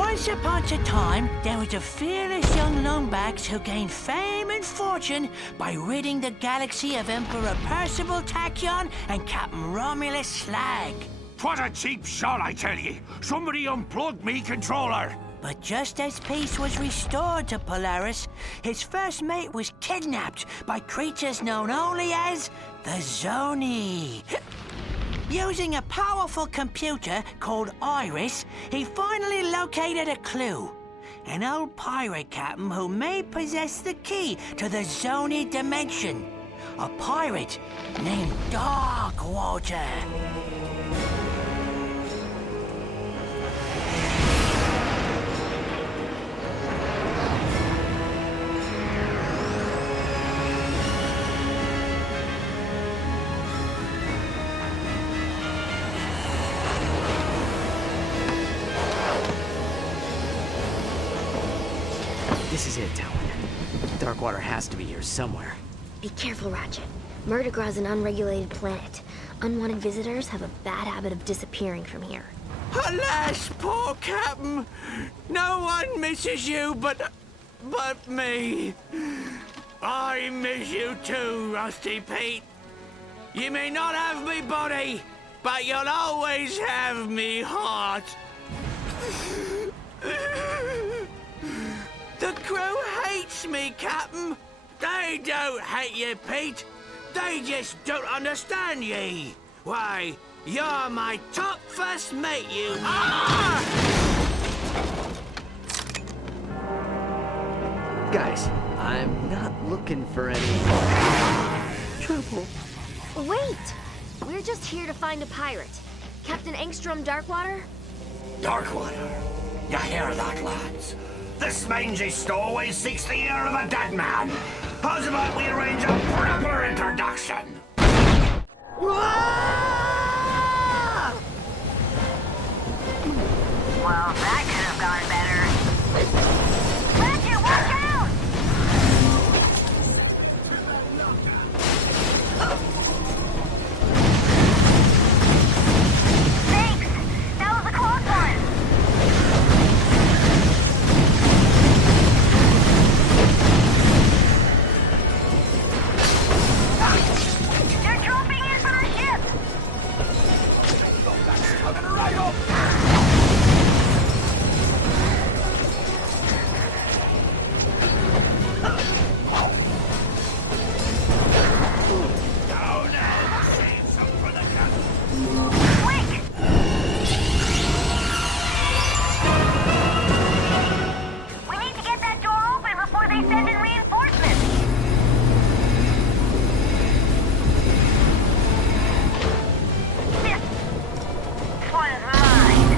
Once upon a time, there was a fearless young lumbax who gained fame and fortune by ridding the galaxy of Emperor Percival Tachyon and Captain Romulus Slag. What a cheap shot, I tell ye! Somebody unplugged me controller! But just as peace was restored to Polaris, his first mate was kidnapped by creatures known only as the Zoni. Using a powerful computer called Iris, he finally located a clue. An old pirate captain who may possess the key to the Zoni dimension. A pirate named Darkwater. This is it, Talon. Darkwater has to be here somewhere. Be careful, Ratchet. Murdergra's an unregulated planet. Unwanted visitors have a bad habit of disappearing from here. Alas, poor Captain! No one misses you but me. I miss you too, Rusty Pete. You may not have me body, but you'll always have me heart. The crew hates me, Captain. They don't hate you, Pete. They just don't understand ye. Why, you're my top first mate, you are! Guys, I'm not looking for any trouble. Wait! We're just here to find a pirate. Captain Engstrom Darkwater? Darkwater. You hear that, lads? This mangy stowaway seeks the ear of a dead man. How's about we arrange a proper introduction? Well, that could have gone better. Ratchet, watch out! Thanks! That was a close one! They're dropping in from the ship! I'm gonna ride up! Down and save some for the captain. Quick! We need to get that door open before they send in reinforcements! This one's mine!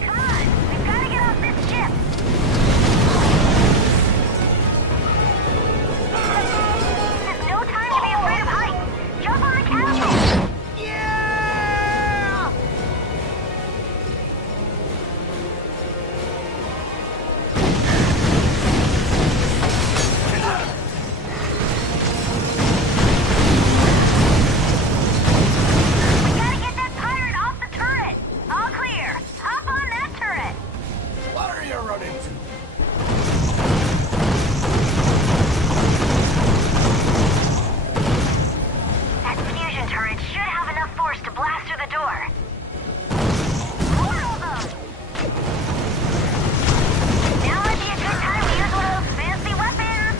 Come on! We've got to get off this ship! This is no time to be afraid of heights! Jump on the catapult! yeah! We gotta get that pirate off the turret! All clear! Hop on that turret! What are you running to? That fusion turret should have enough force to blast through the door. More of them! Now would be a good time to use one of those fancy weapons!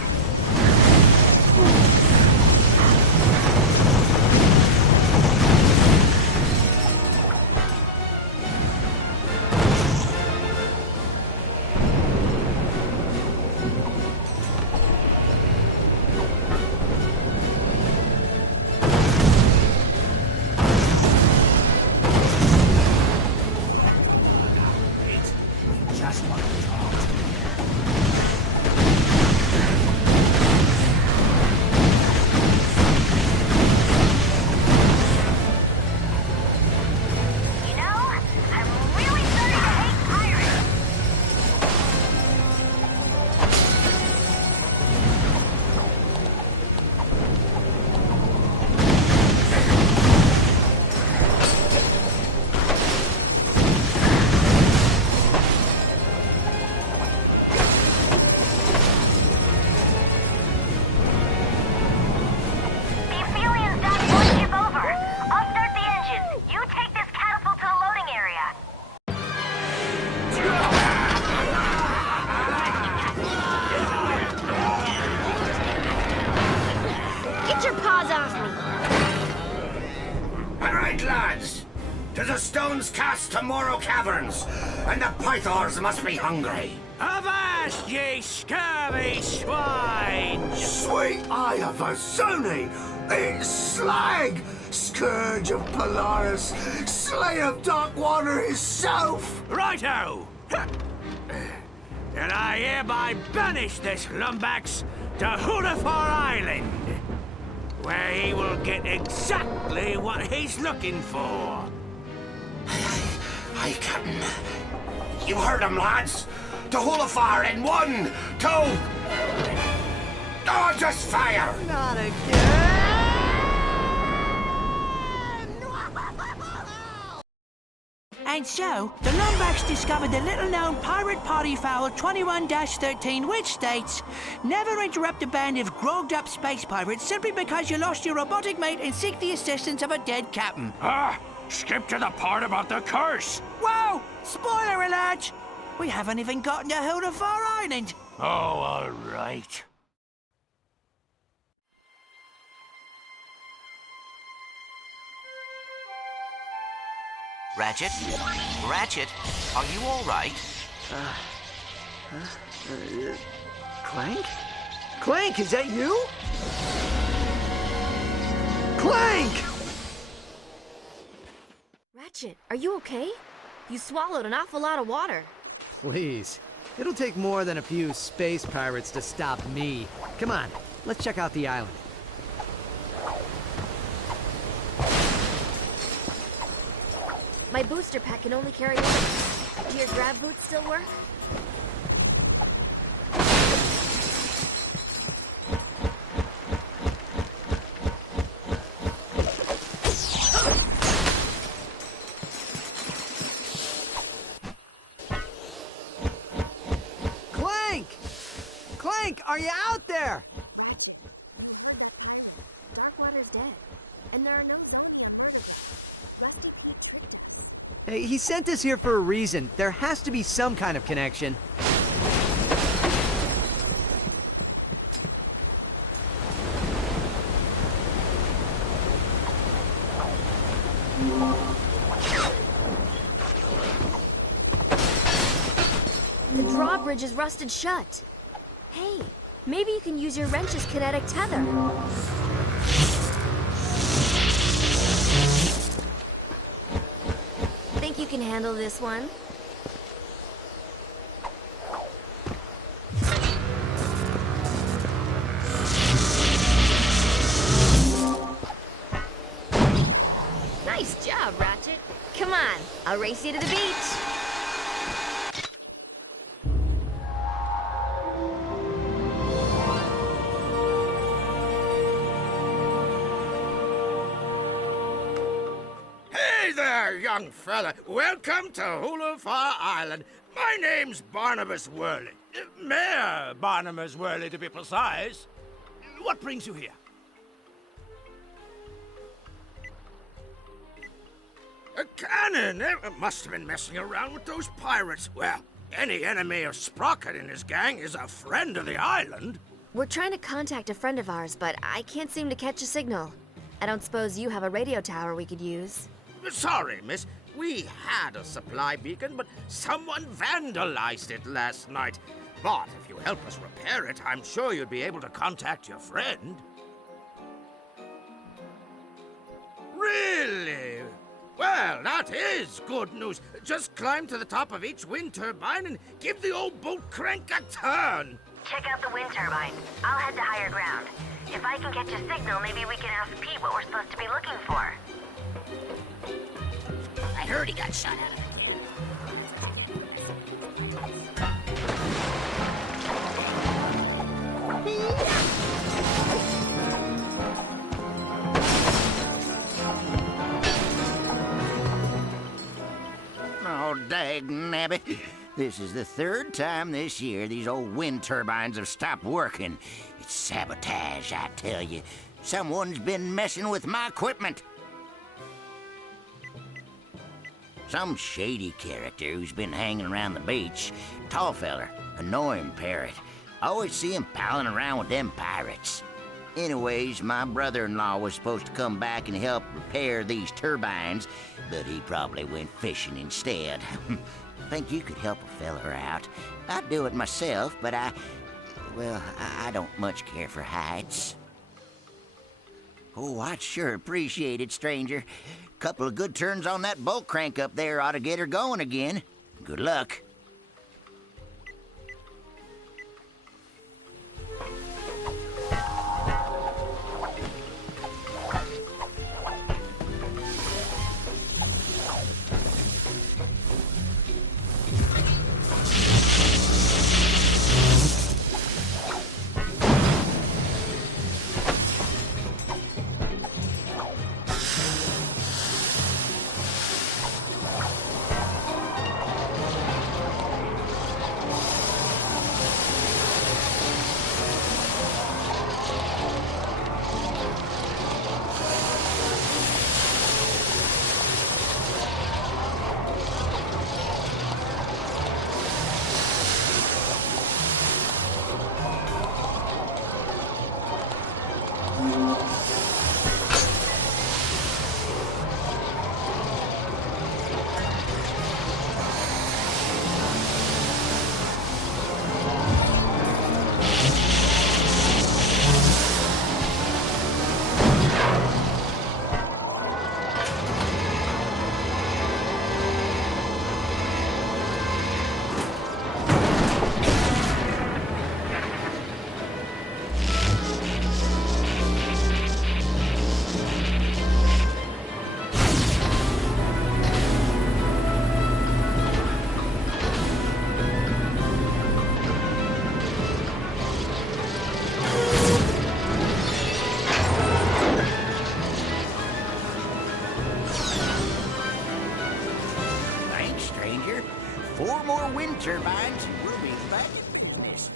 Pete, we just want to talk. off me. All right, lads. To the stones cast to Morrow Caverns, and the Pythors must be hungry. Avast, ye scurvy swine! Sweet eye of a Zony! It's Slag! Scourge of Polaris! Slay of Darkwater himself! Righto! And I hereby banish this lumbax to Hulafar Island, where he will get exactly what he's looking for. Aye, Captain. You heard him, lads! To Hulafar in 1, 2... Oh, just fire! Not again! And so, the Lombax discovered the little-known pirate party foul 21-13, which states, never interrupt a band of grogged-up space pirates simply because you lost your robotic mate and seek the assistance of a dead captain. Skip to the part about the curse! Whoa! Spoiler alert! We haven't even gotten to Hulafar Island. Oh, all right. Ratchet? Ratchet, are you all right? Clank? Clank, is that you? Clank! Ratchet, are you okay? You swallowed an awful lot of water. Please. It'll take more than a few space pirates to stop me. Come on, let's check out the island. My booster pack can only carry one. Do your grab boots still work? Clank! Clank, are you out there? Darkwater's dead, and there are no signs of murder. Rusty Pete tricked us. Hey, he sent us here for a reason. There has to be some kind of connection. The drawbridge is rusted shut. Hey, maybe you can use your wrench's kinetic tether. Think you can handle this one? Nice job, Ratchet. Come on, I'll race you to the beach. Hey there, young fella. Welcome to Hulafar Island. My name's Barnabas Worley. Mayor Barnabas Worley, to be precise. What brings you here? A cannon! Must have been messing around with those pirates. Well, any enemy of Sprocket and his gang is a friend of the island. We're trying to contact a friend of ours, but I can't seem to catch a signal. I don't suppose you have a radio tower we could use. Sorry, miss. We had a supply beacon, but someone vandalized it last night. But if you help us repair it, I'm sure you'd be able to contact your friend. Really? Well, that is good news. Just climb to the top of each wind turbine and give the old boat crank a turn. Check out the wind turbine. I'll head to higher ground. If I can catch a signal, maybe we can ask Pete what we're supposed to be looking for. I heard he got shot out of the cannon. Oh, dag-nabbit. This is the third time this year these old wind turbines have stopped working. It's sabotage, I tell you. Someone's been messing with my equipment. Some shady character who's been hanging around the beach. Tall feller, annoying parrot. Always see him palling around with them pirates. Anyways, my brother-in-law was supposed to come back and help repair these turbines, but he probably went fishing instead. Think you could help a feller out? I'd do it myself, but I don't much care for heights. Oh, I'd sure appreciate it, stranger. Couple of good turns on that bolt crank up there ought to get her going again. Good luck. Four more wind turbines, and we'll be back in business.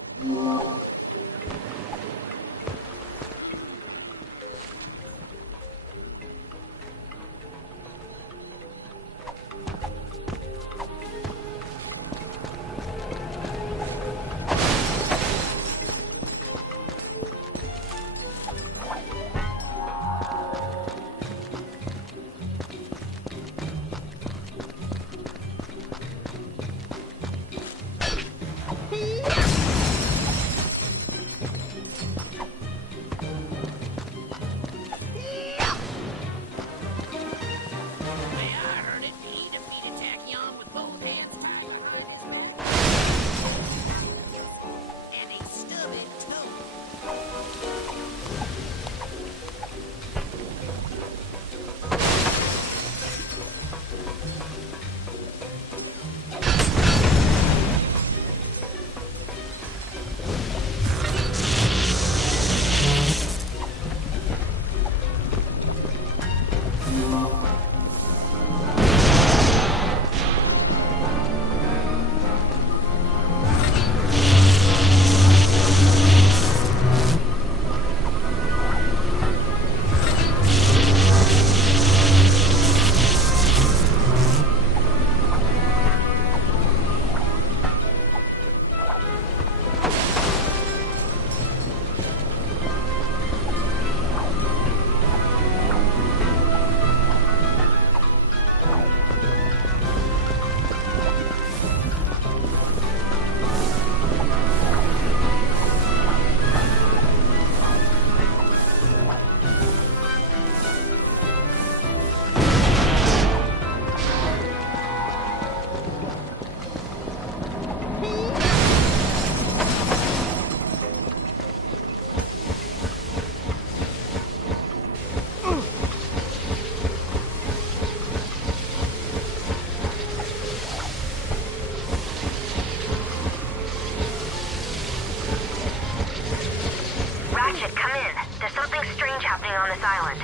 Ratchet, come in. There's something strange happening on this island.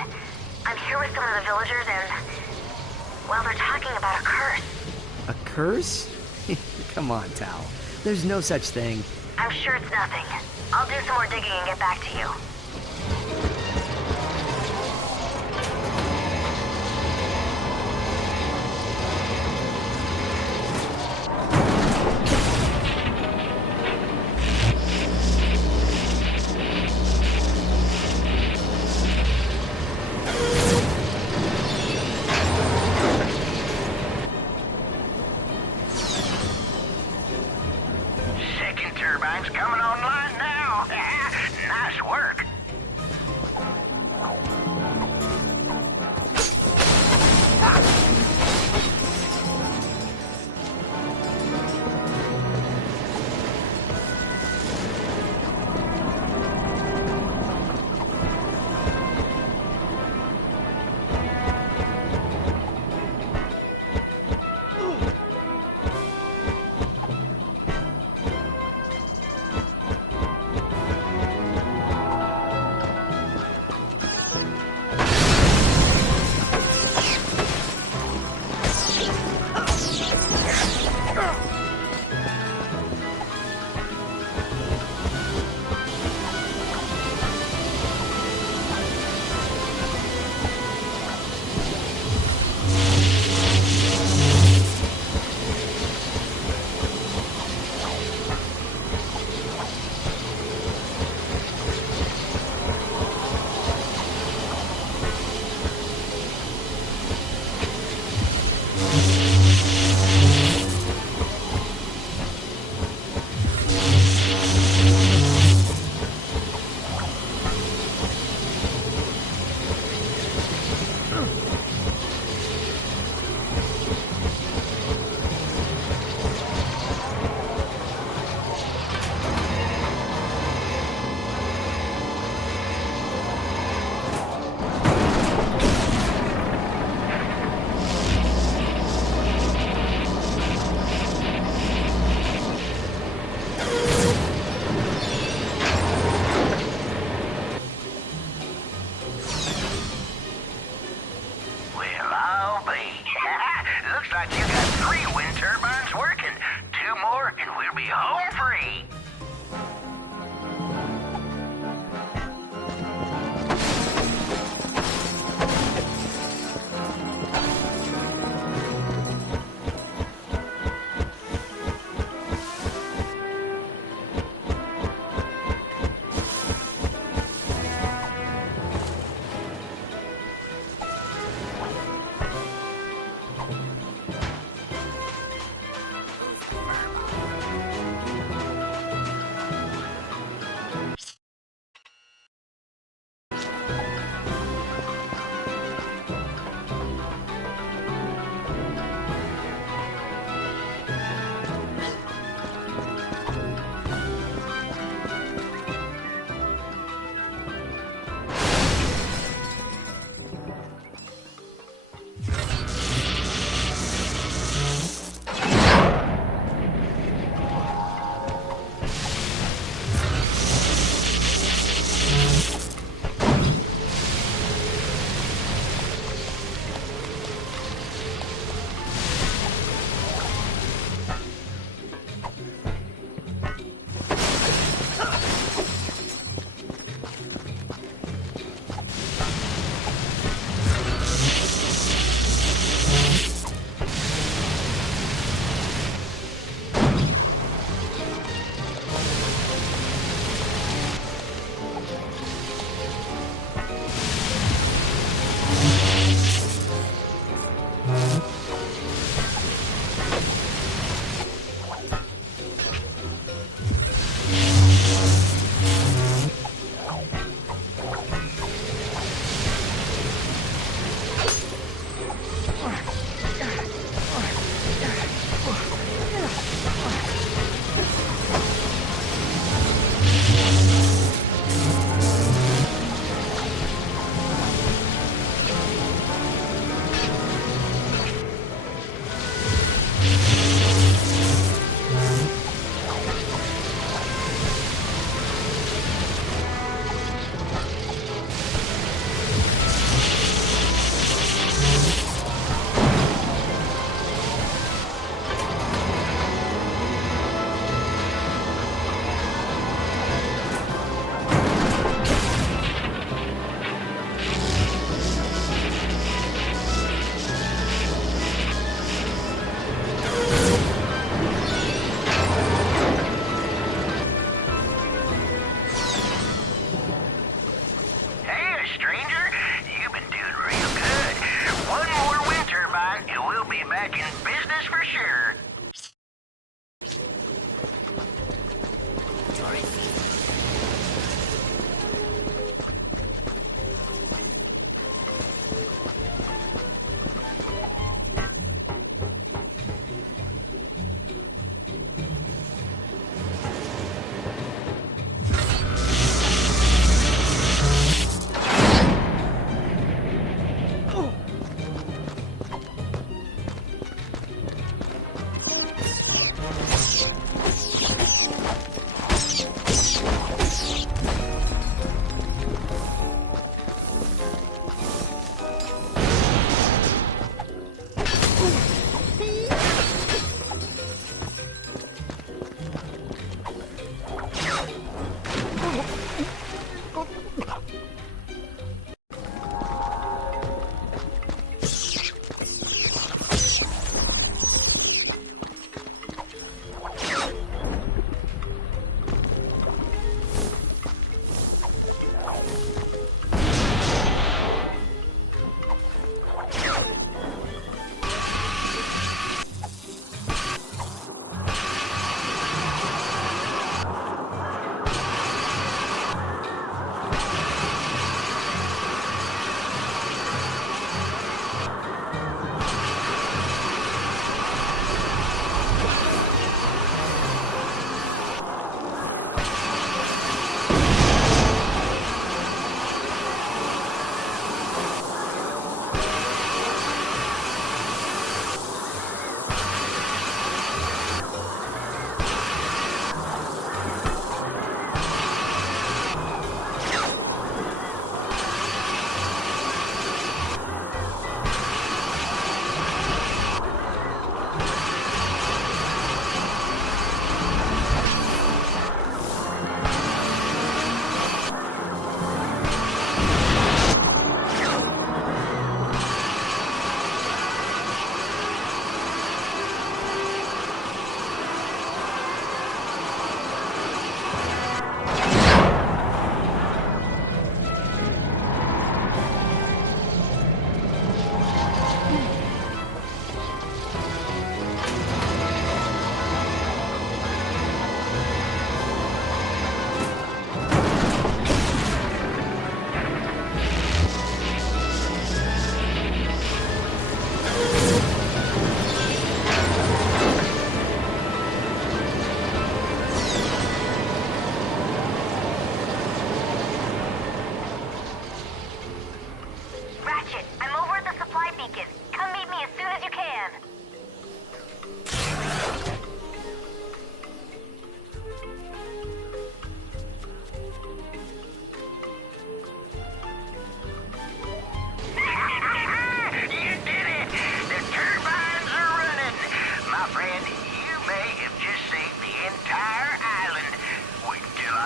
I'm here with some of the villagers and... well, they're talking about a curse. A curse? Come on, Tal. There's no such thing. I'm sure it's nothing. I'll do some more digging and get back to you. second turbine's coming online now. Nice work.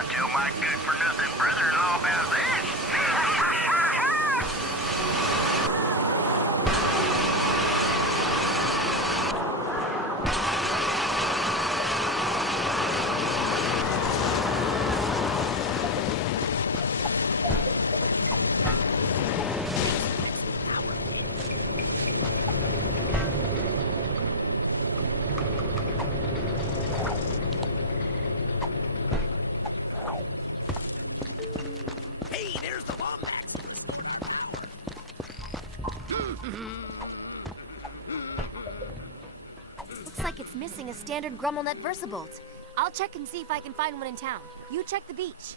I'll tell my good-for-nothing brother-in-law about this. Hey, there's the wombats. Looks like it's missing a standard Grummelnet Versabolt. I'll check and see if I can find one in town. You check the beach.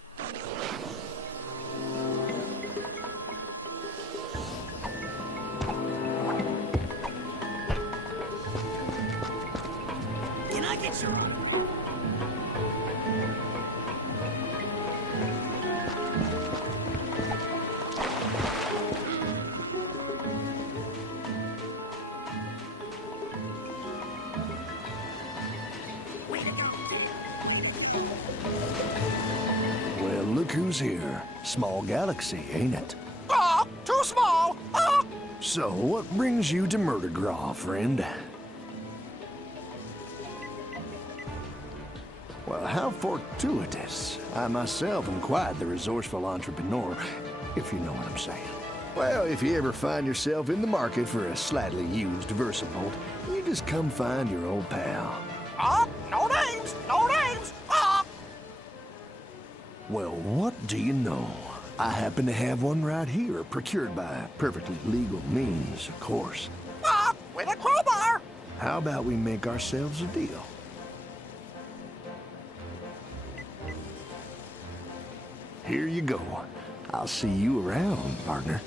Can I get some? Way to go. Well, look who's here. Small galaxy, ain't it? Ah, too small. Ah. So, what brings you to Murdergraw, friend? Well, how fortuitous. I myself am quite the resourceful entrepreneur, if you know what I'm saying. Well, if you ever find yourself in the market for a slightly used Versabolt, you just come find your old pal. Ah, no names, no names. Ah. Well, what do you know? I happen to have one right here, procured by perfectly legal means, of course. Ah, with a crowbar. How about we make ourselves a deal? Here you go. I'll see you around, partner.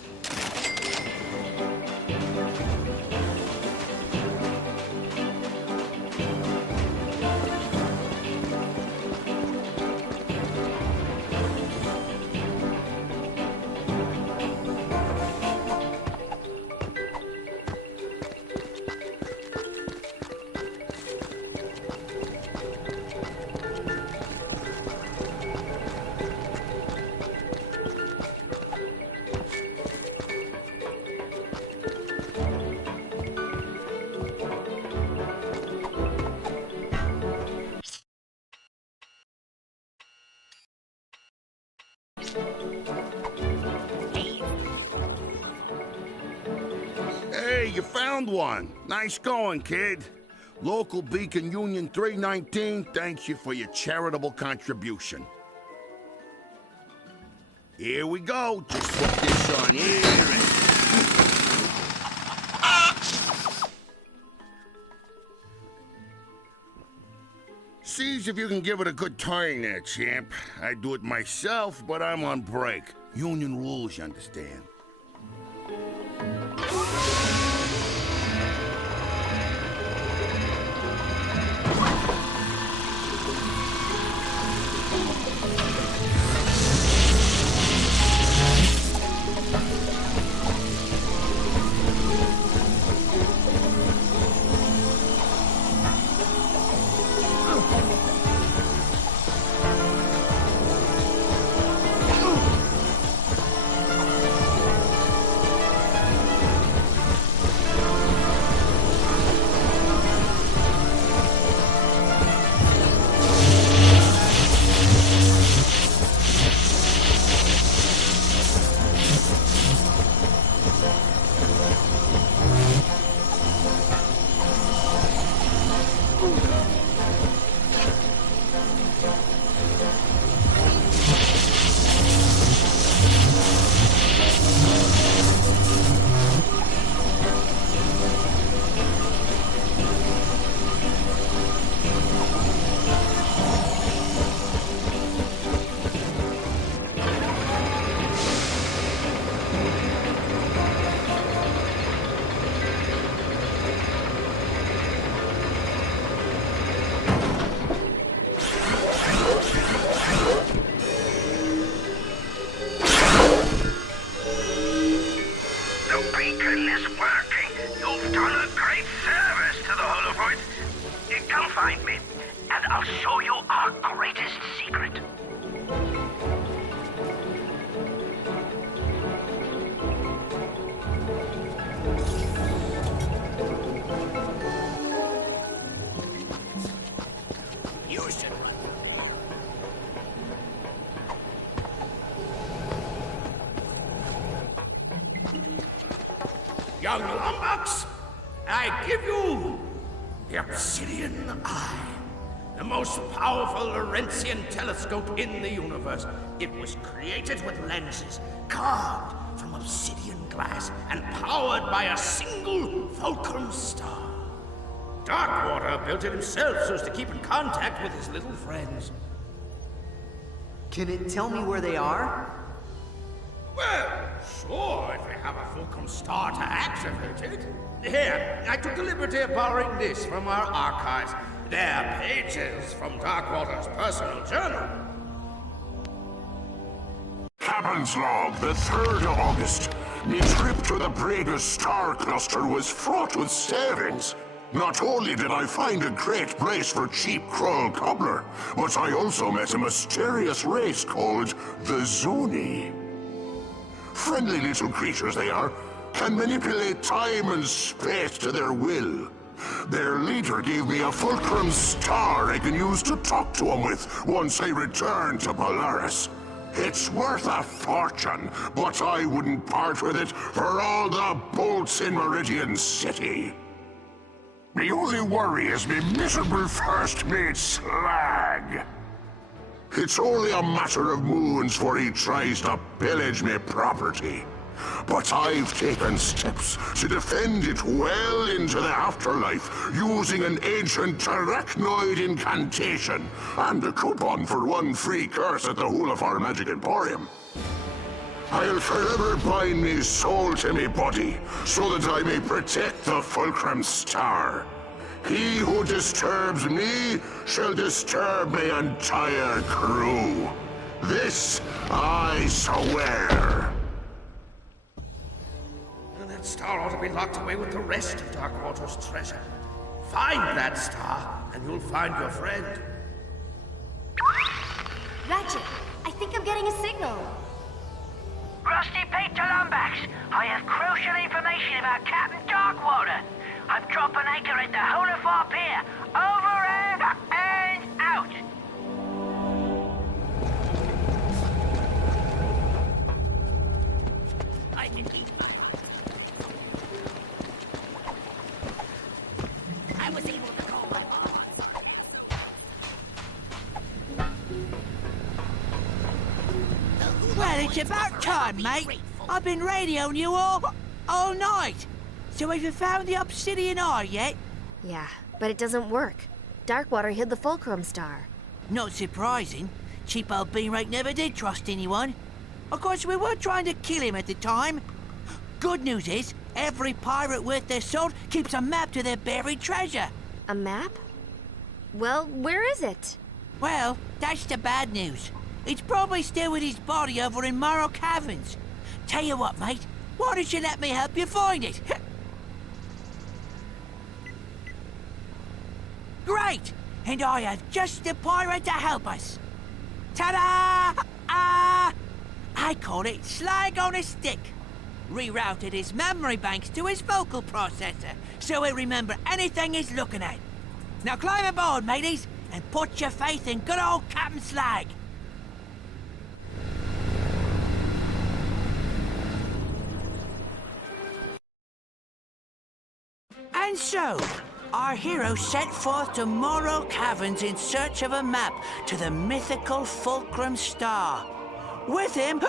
Hey, you found one. Nice going, kid. Local Beacon Union 319 thanks you for your charitable contribution. Here we go. Just put this on here and... Sees if you can give it a good turn there, champ. I do it myself, but I'm on break. Union rules, you understand. young Lombax, I give you the Obsidian Eye, the most powerful Laurentian telescope in the universe. It was created with lenses carved from obsidian glass and powered by a single fulcrum star. Darkwater built it himself so as to keep in contact with his little friends. Can it tell me where they are? Well, sure, if we have a fulcrum star to activate it. Here, I took the liberty of borrowing this from our archives. They're pages from Darkwater's personal journal. Captain's log, the 3rd of August. My trip to the Bragus star cluster was fraught with savings. Not only did I find a great place for cheap Krull cobbler, but I also met a mysterious race called the Zuni. Friendly little creatures they are, can manipulate time and space to their will. Their leader gave me a fulcrum star I can use to talk to him with once I return to Polaris. It's worth a fortune, but I wouldn't part with it for all the bolts in Meridian City. The only worry is me miserable first mate Slag. It's only a matter of moons before he tries to pillage me property. But I've taken steps to defend it well into the afterlife using an ancient arachnoid incantation and a coupon for 1 free curse at the Hulafar Magic Emporium. I'll forever bind me soul to me body so that I may protect the Fulcrum Star. He who disturbs me shall disturb my entire crew. This I swear. That star ought to be locked away with the rest of Darkwater's treasure. Find that star, and you'll find your friend. Ratchet, I think I'm getting a signal. Rusty Pete to Lombax. I have crucial information about Captain Darkwater. I'm dropping anchor at the Hulafar Pier. Over and out. I can eat I was able to call my mom on time. Well, it's about time, mate. I've been radioing you all night. So have you found the Obsidian Eye yet? Yeah, but it doesn't work. Darkwater hid the Fulcrum Star. Not surprising. Cheap old Beanrake never did trust anyone. Of course, we were trying to kill him at the time. Good news is, every pirate worth their salt keeps a map to their buried treasure. A map? Well, where is it? Well, that's the bad news. It's probably still with his body over in Morrow Caverns. Tell you what, mate, why don't you let me help you find it? Great! And I have just the pirate to help us. Ta-da! I call it Slag on a Stick. Rerouted his memory banks to his vocal processor, so he'll remember anything he's looking at. Now climb aboard, mateys, and put your faith in good old Captain Slag. And so, our hero set forth to Morrow Caverns in search of a map to the mythical Fulcrum Star. With him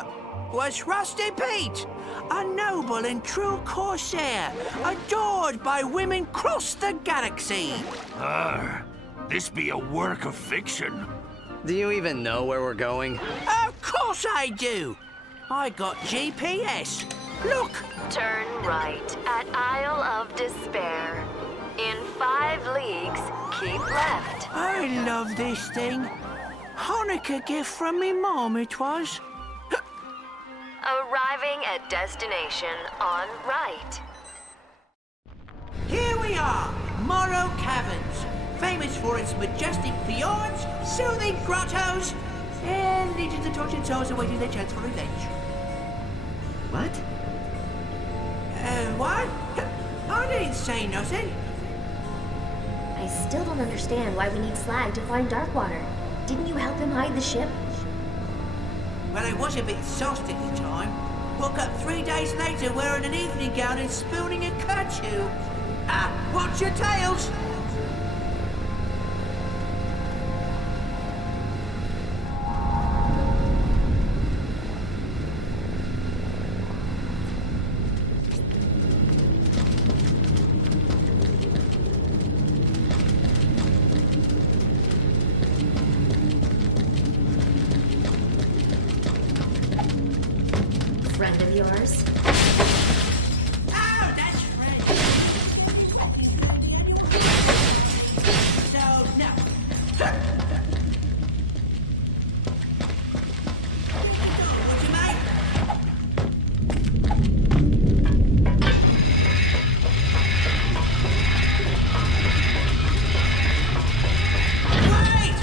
was Rusty Pete, a noble and true corsair, adored by women across the galaxy. This be a work of fiction. Do you even know where we're going? Of course I do. I got GPS. Look. Turn right at Isle of Despair. In 5 leagues, keep left. I love this thing. Hanukkah gift from me mom it was. Arriving at destination on right. Here we are, Morrow Caverns, famous for its majestic fjords, soothing grottos, and legions of tortured souls awaiting their chance for revenge. What? What? I didn't say nothing. I still don't understand why we need Slag to find Darkwater. Didn't you help him hide the ship? Well, I was a bit sauced at the time. woke up 3 days later wearing an evening gown and spooning a curlew. Watch your tails! Friend of yours? Oh, that's Fred. So, no. Would you, mate? Wait!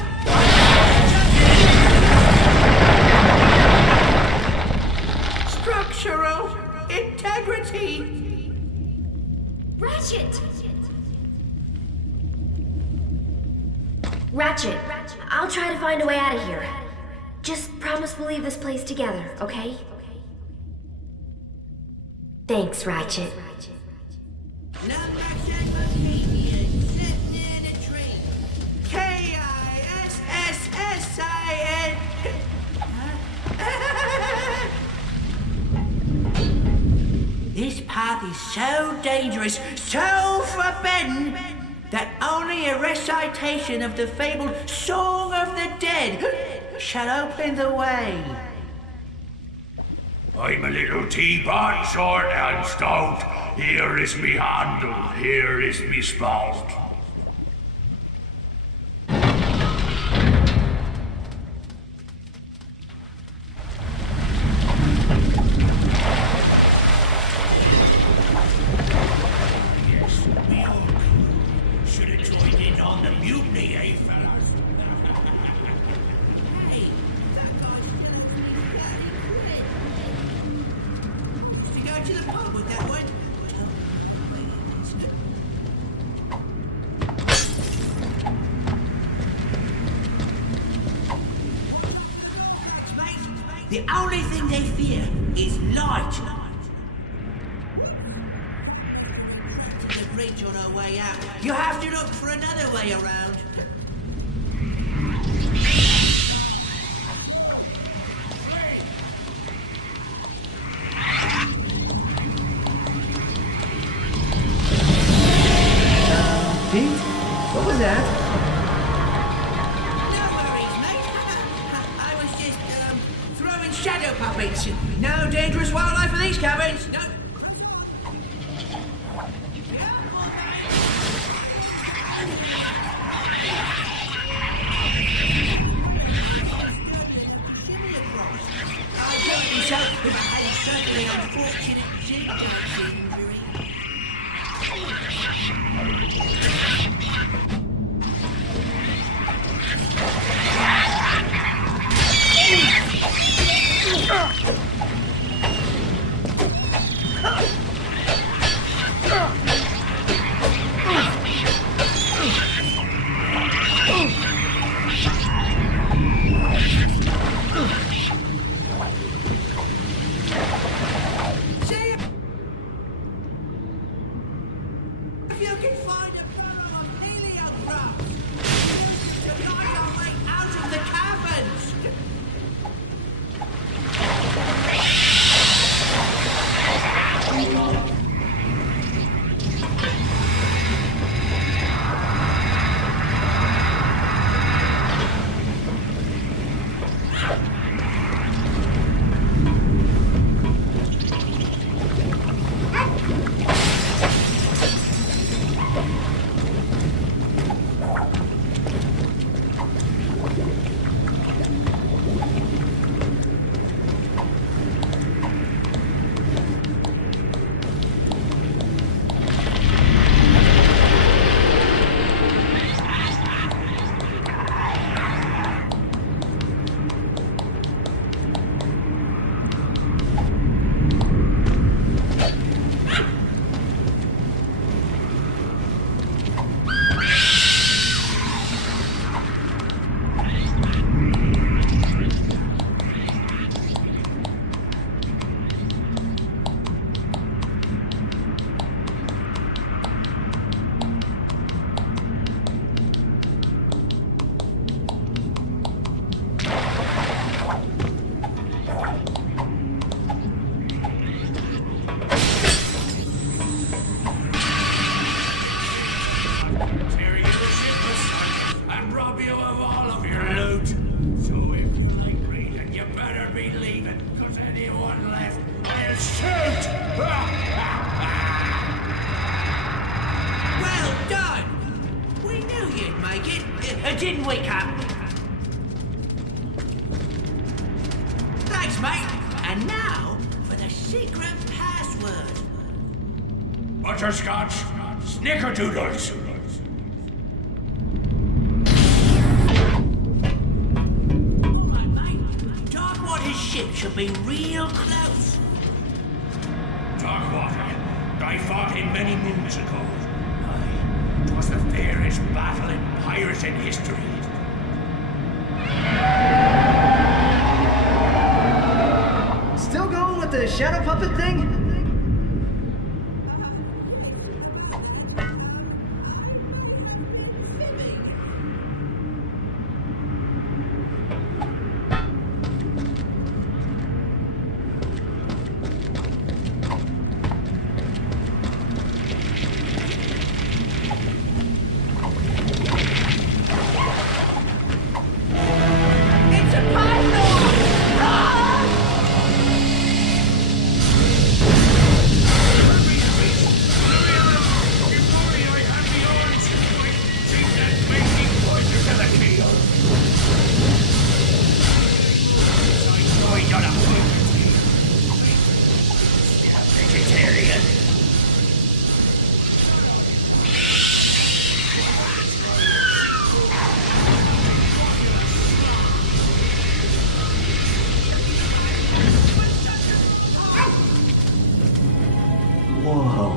Structural integrity! Ratchet! Ratchet, I'll try to find a way out of here. Just promise we'll leave this place together, okay? Thanks, Ratchet. Number 17, sitting in a tree. Kissin. This path is so dangerous, so forbidden, that only a recitation of the fabled Song of the Dead shall open the way. I'm a little teapot, short and stout. Here is me handle, here is me spout. Yes, we all should have joined in on the mutiny, eh, fellas? Hey, that guy's to go to the pub with that one. The only thing they fear is light. To the bridge on our way out. You have to look for another way around. Pete? What was that? No worries, mate. I was just, throwing shadow puppets. No dangerous wildlife in these cabins. No. Shimmy across. I'll help yourself with a certainly unfortunate injury. See if you can find a burrow of Thanks, mate. And now for the secret password. Butterscotch, snickerdoodles. Right, mate. Darkwater's ship should be real close. Darkwater, I fought him many moons ago. Aye, 'twas the fairest battle in pirating history. Still going with the shadow puppet thing? Whoa.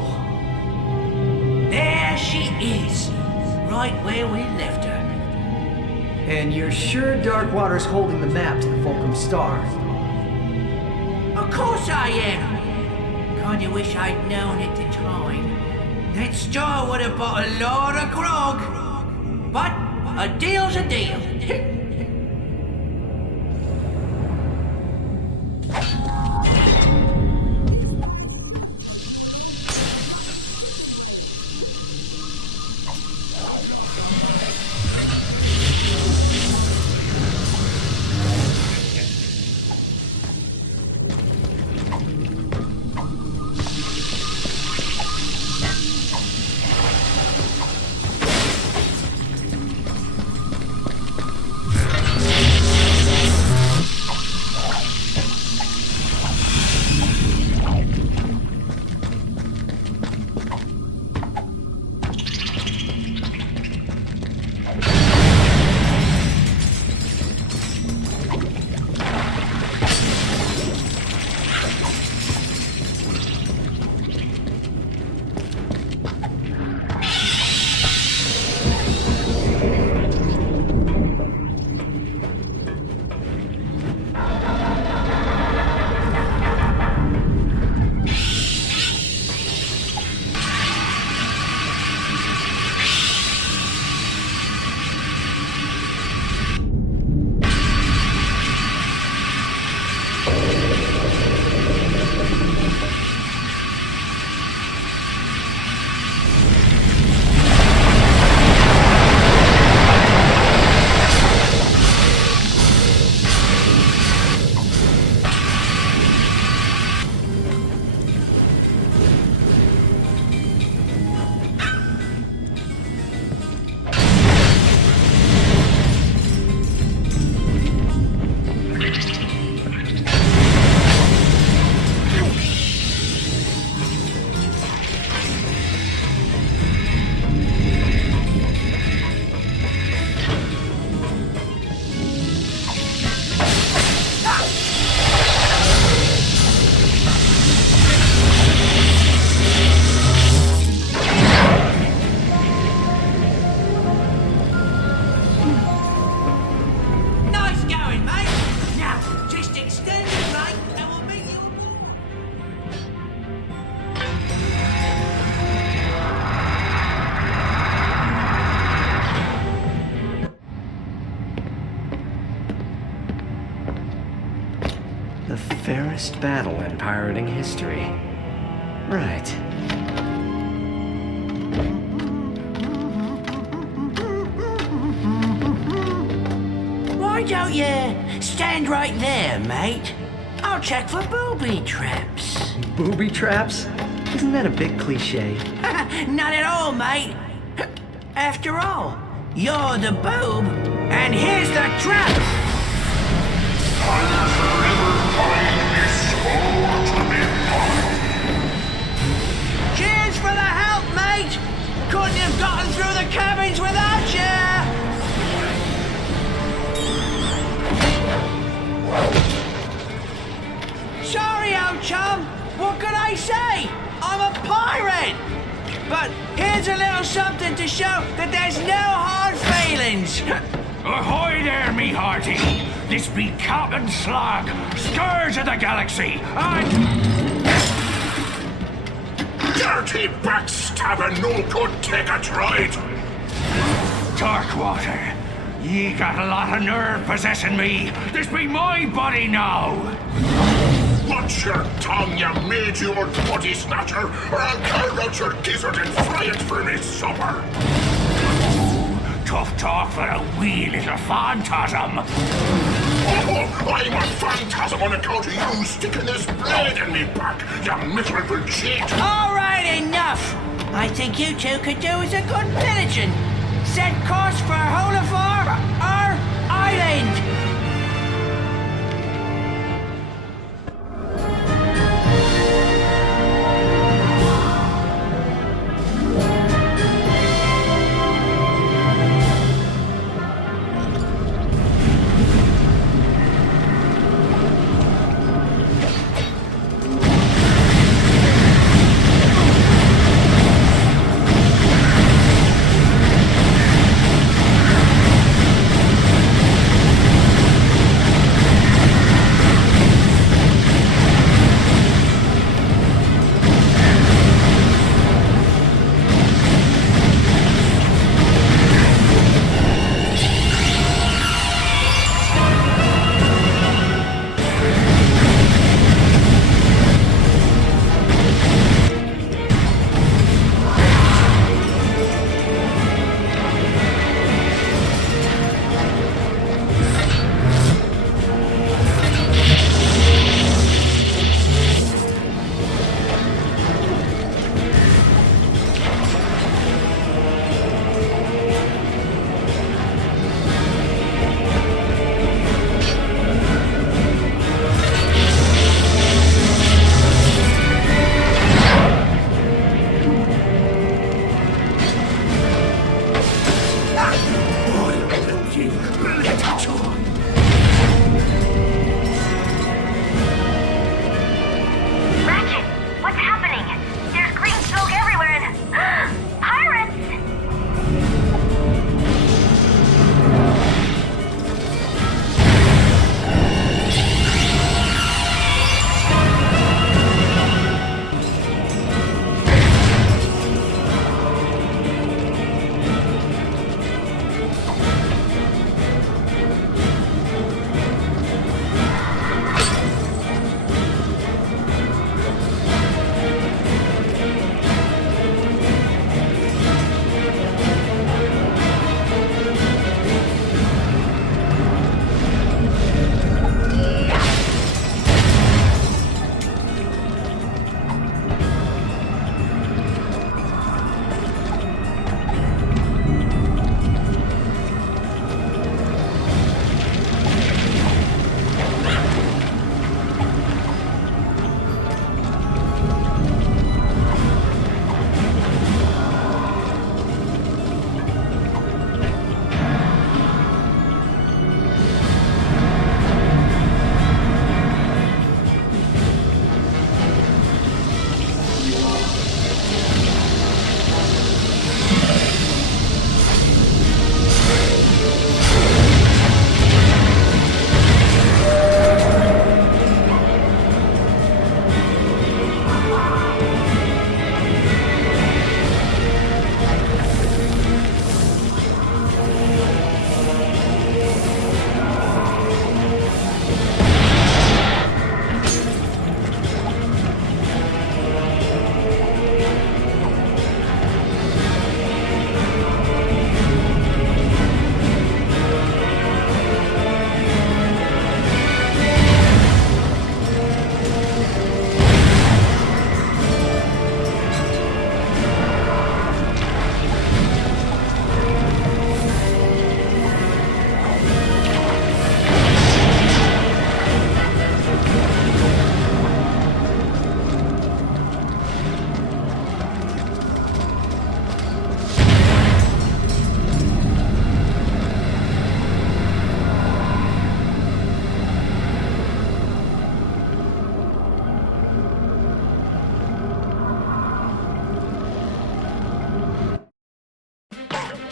There she is, right where we left her. And you're sure Darkwater's holding the map to the Fulcrum Star? Of course I am. Kinda wish I'd known at the time. That star would have bought a lot of grog. But a deal's a deal. The fairest battle in pirating history. Right. Why don't you stand right there, mate? I'll check for booby traps. Booby traps? Isn't that a bit cliche? Not at all, mate. After all, you're the boob, and here's the trap. I'm forever Hello, chum. What can I say? I'm a pirate. But here's a little something to show that there's no hard feelings. Ahoy there, me hearty! This be Captain Slag, scourge of the galaxy, and... Dirty backstabber, no good take a ride! Darkwater, ye got a lot of nerve possessing me. This be my body now. Watch your tongue, you made-human body snatcher, or I'll carve out your gizzard and fry it for me supper! Tough talk for a wee little phantasm. Oh, I'm a phantasm on account of you sticking this blade in me back, you miserable cheat! All right, enough. I think you two could do as a good pillaging. Set course for Holafar, our island.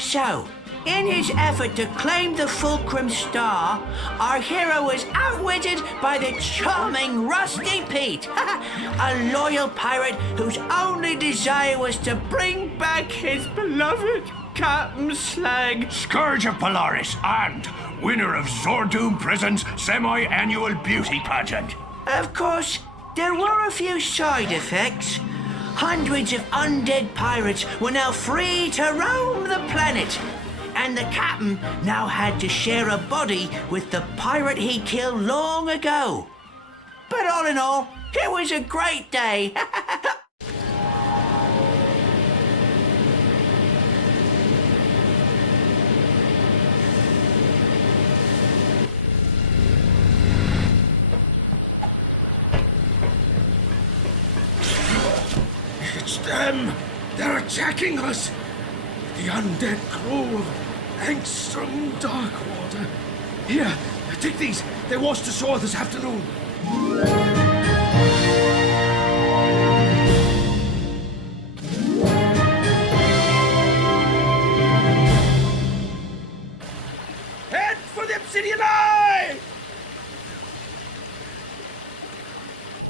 So, in his effort to claim the Fulcrum Star, our hero was outwitted by the charming Rusty Pete, a loyal pirate whose only desire was to bring back his beloved Captain Slag. Scourge of Polaris and winner of Zordoom Prison's semi-annual beauty pageant. Of course, there were a few side effects. Hundreds of undead pirates were now free to roam the planet. And the captain now had to share a body with the pirate he killed long ago. But all in all, it was a great day. It's them! They're attacking us! The undead crew of Angstrom Darkwater. Here, take these. They washed ashore this afternoon. Head for the Obsidian Eye!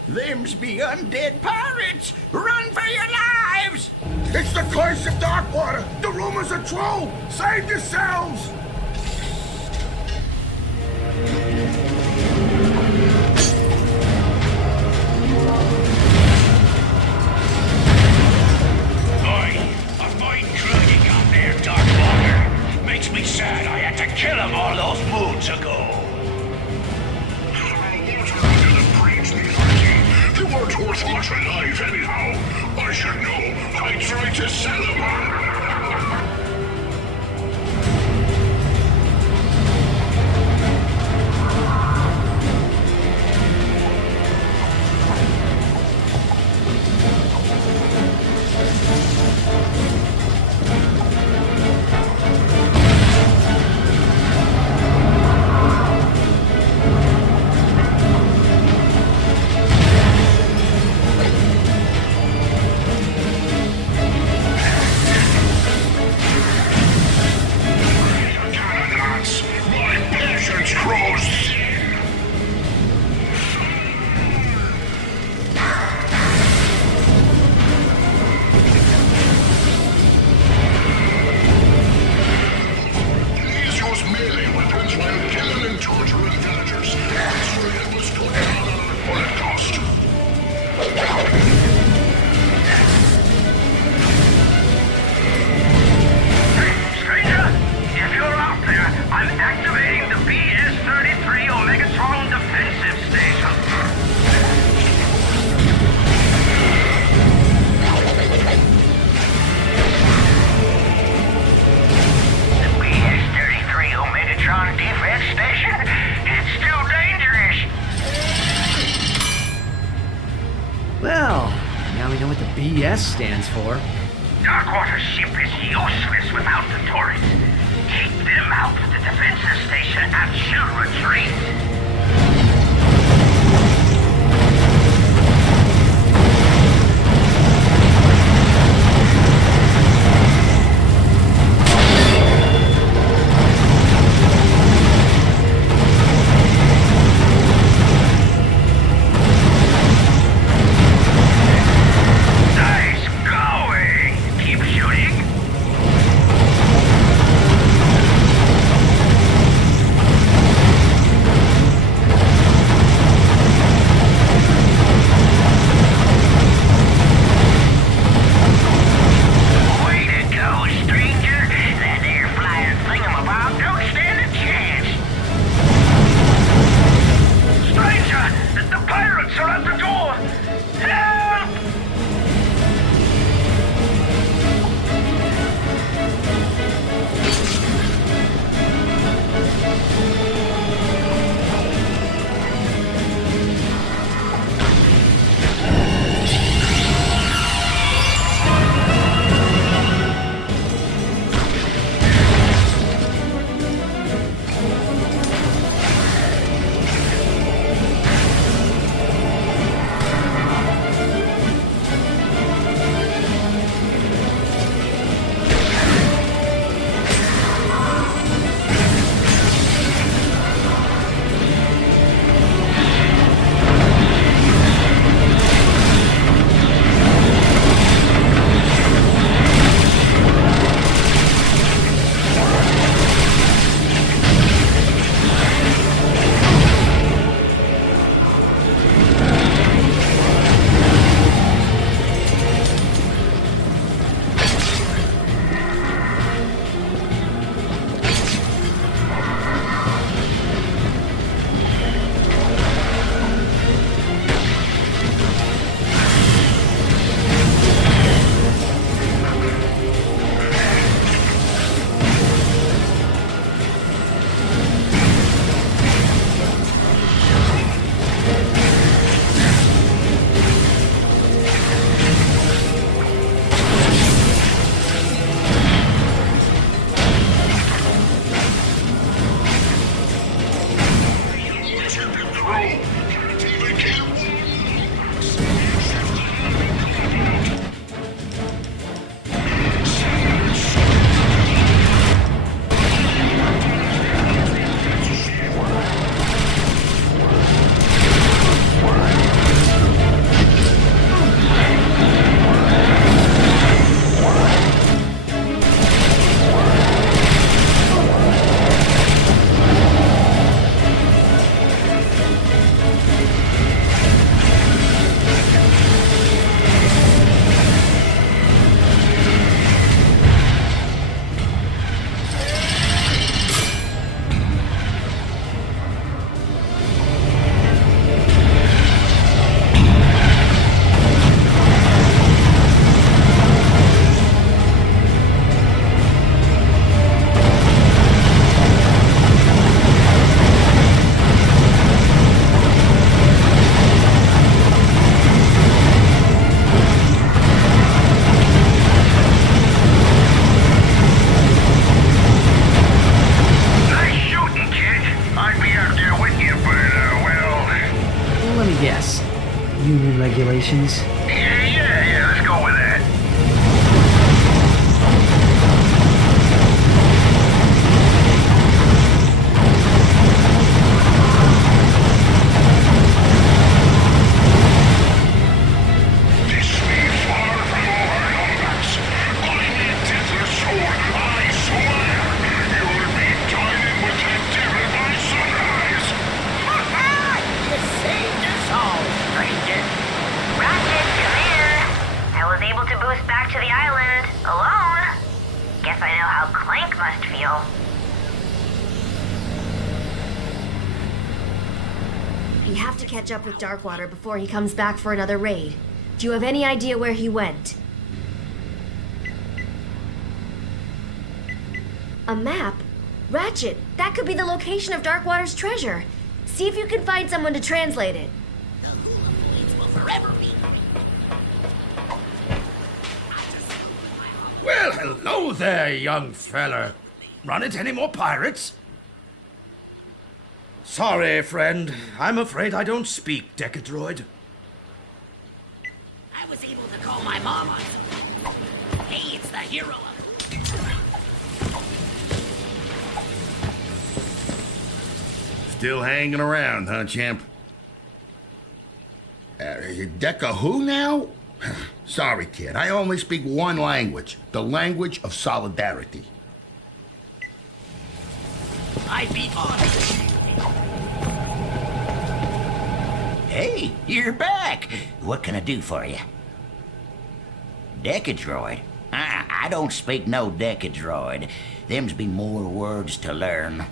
Them's be undead pirates! Run for your lives! It's the curse of Darkwater! The rumors are true! Save yourselves! A fine crew you got there, Darkwater. Makes me sad I had to kill him all those moons ago. You weren't worth much alive anyhow. I should know. I tried to sell him. Well, now we know what the BS stands for. Darkwater's ship is useless without the turrets. Keep them out of the defensive station and she'll retreat. Yes. Union regulations. Yeah, let's go with that. This be far from over, Lombax. I need Tither sword, I swear. You'll be joining with that devil by sunrise. You saved us all, stranger. Ratchet, come in. I was able to boost back to the island alone. Guess I know how Clank must feel. We have to catch up with Darkwater before he comes back for another raid. Do you have any idea where he went? A map? Ratchet, that could be the location of Darkwater's treasure. See if you can find someone to translate it. The Hula Blades will forever be. Well, hello there, young feller. Run it any more pirates? Sorry, friend. I'm afraid I don't speak Decadroid. I was able to call my mom on something. Hey, it's the hero of... Still hanging around, huh, champ? Deca who now? Sorry, kid. I only speak one language. The language of solidarity. I'd be honored. Hey, you're back. What can I do for you? Decadroid? I don't speak no Decadroid. Them's be more words to learn.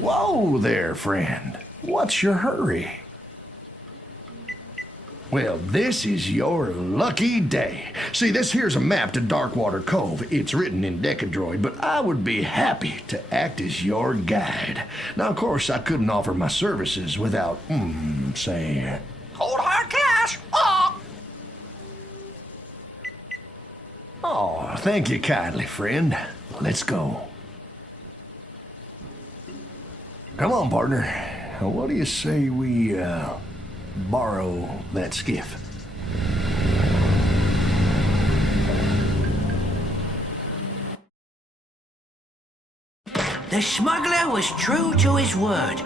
Whoa there, friend. What's your hurry? Well, this is your lucky day. See, this here's a map to Darkwater Cove. It's written in Decadroid, but I would be happy to act as your guide. Now, of course, I couldn't offer my services without, say... Hold hard cash! Oh, thank you kindly, friend. Let's go. Come on, partner. What do you say we, borrow that skiff? The smuggler was true to his word.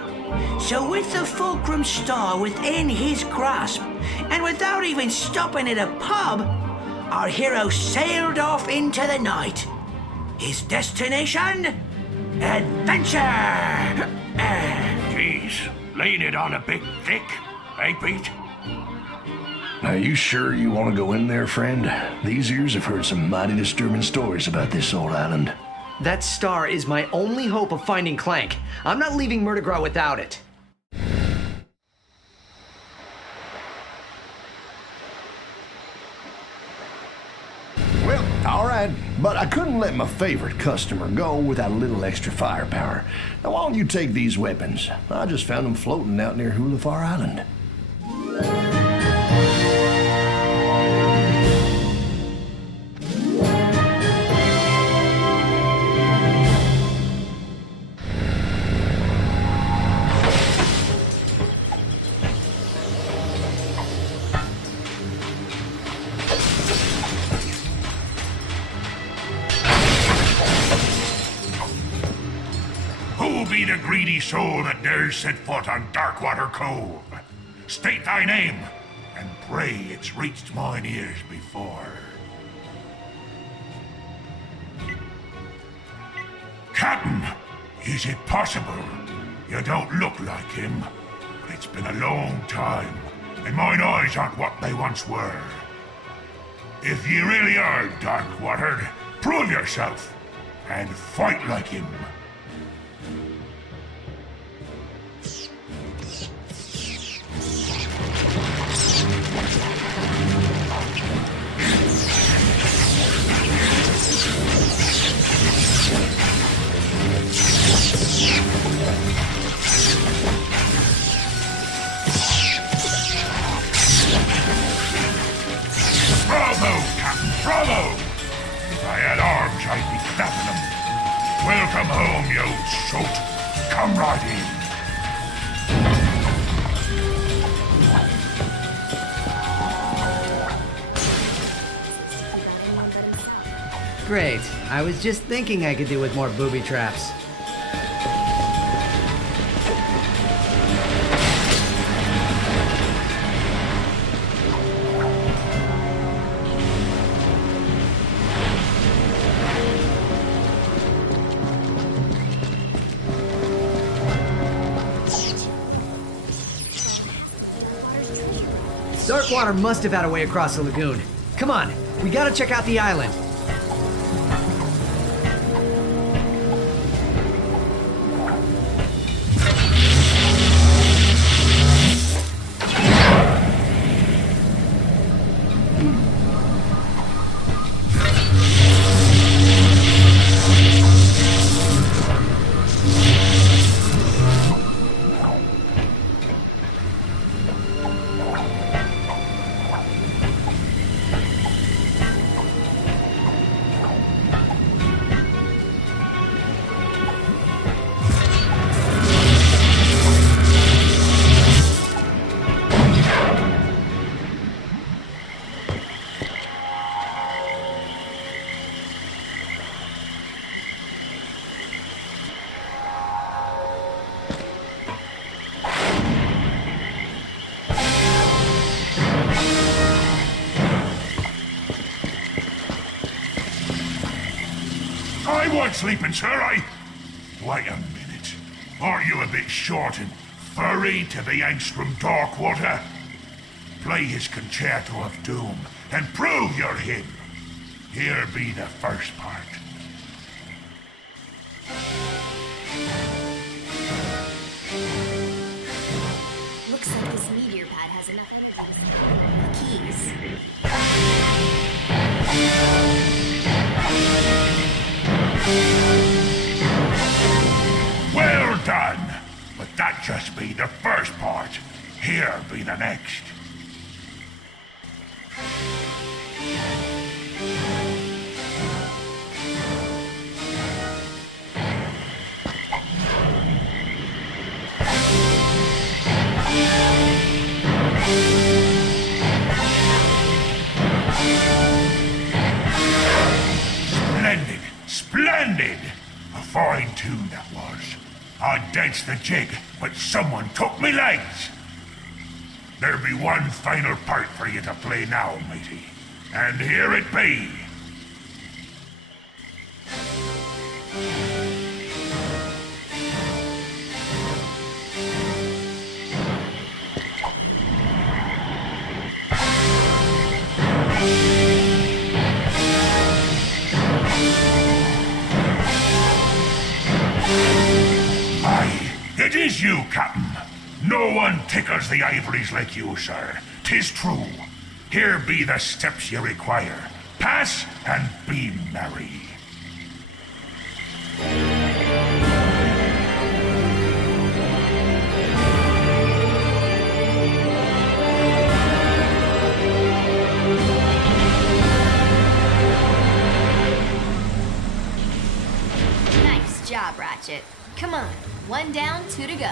So with the Fulcrum Star within his grasp, and without even stopping at a pub, our hero sailed off into the night. His destination? Adventure! Jeez, laying it on a bit thick, eh, Pete? Are you sure you want to go in there, friend? These ears have heard some mighty disturbing stories about this old island. That star is my only hope of finding Clank. I'm not leaving Murdergraw without it. Well, all right, but I couldn't let my favorite customer go without a little extra firepower. Now, why don't you take these weapons? I just found them floating out near Hulafar Island. Who be the greedy soul that dares set foot on Darkwater Cove? State thy name, and pray it's reached mine ears before. Captain, is it possible? You don't look like him, but it's been a long time, and mine eyes aren't what they once were. If ye really are dark-watered, prove yourself, and fight like him. Bravo, Captain, bravo! If I had arms, I'd be snapping them. Welcome home, you old soot. Come right in. Great. I was just thinking I could do with more booby traps. Darkwater must have had a way across the lagoon. Come on, we gotta check out the island. I wasn't sleeping, sir. Wait a minute. Aren't you a bit short and furry to be angst from Darkwater? Play his Concerto of Doom and prove you're him. Here be the first part. Looks like this meteor pad has enough energy. Keys. Well done! But that just be the first part. Here be the next. Splendid! Splendid! A fine tune that was. I danced the jig, but someone took me legs. There be one final part for you to play now, matey. And here it be. It is you, Captain. No one tickles the ivories like you, sir. 'Tis true. Here be the steps you require. Pass and be merry. Nice job, Ratchet. Come on, 1 down, 2 to go.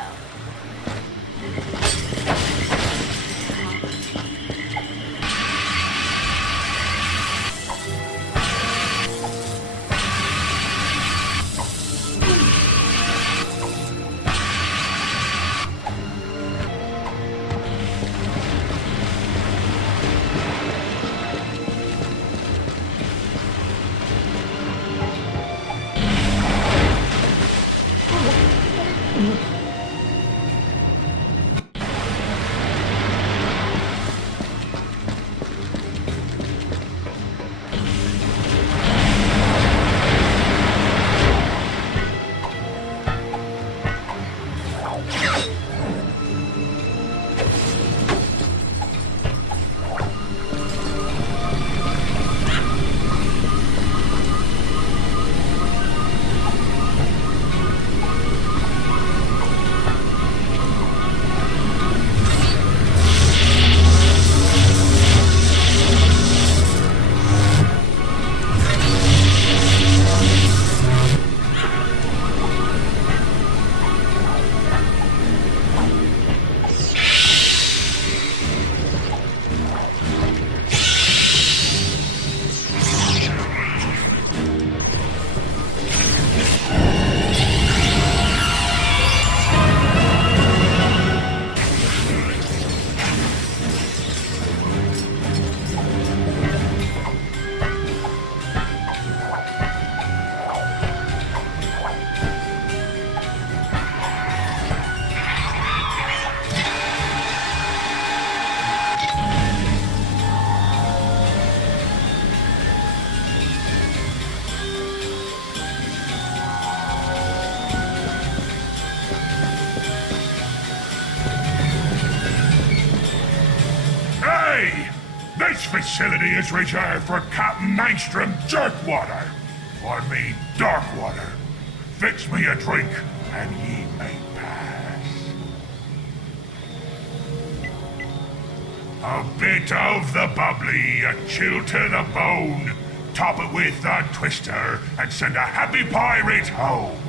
This facility is reserved for Captain Nystrom Jerkwater. Or me, Darkwater. Fix me a drink, and ye may pass. A bit of the bubbly, a chill to the bone. Top it with a twister, and send a happy pirate home.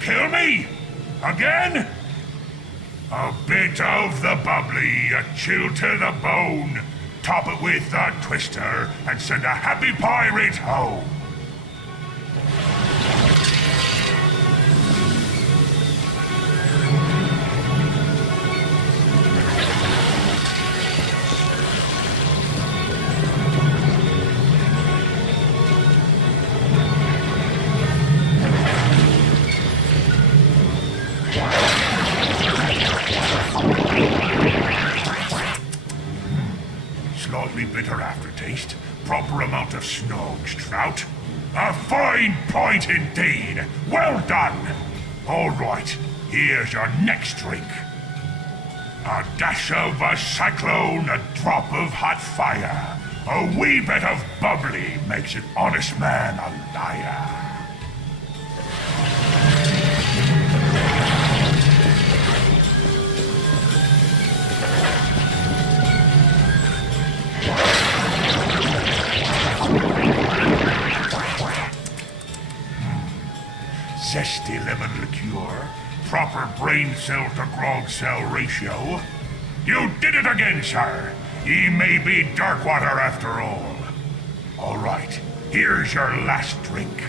Kill me? Again? A bit of the bubbly, a chill to the bone. Top it with a twister, and send a happy pirate home. Slightly bitter aftertaste, proper amount of snogs, trout. A fine point indeed. Well done. All right, here's your next drink. A dash of a cyclone, a drop of hot fire. A wee bit of bubbly makes an honest man a liar. tasty lemon liqueur, proper brain cell to grog cell ratio. You did it again, sir. Ye may be Darkwater after all. All right, here's your last drink.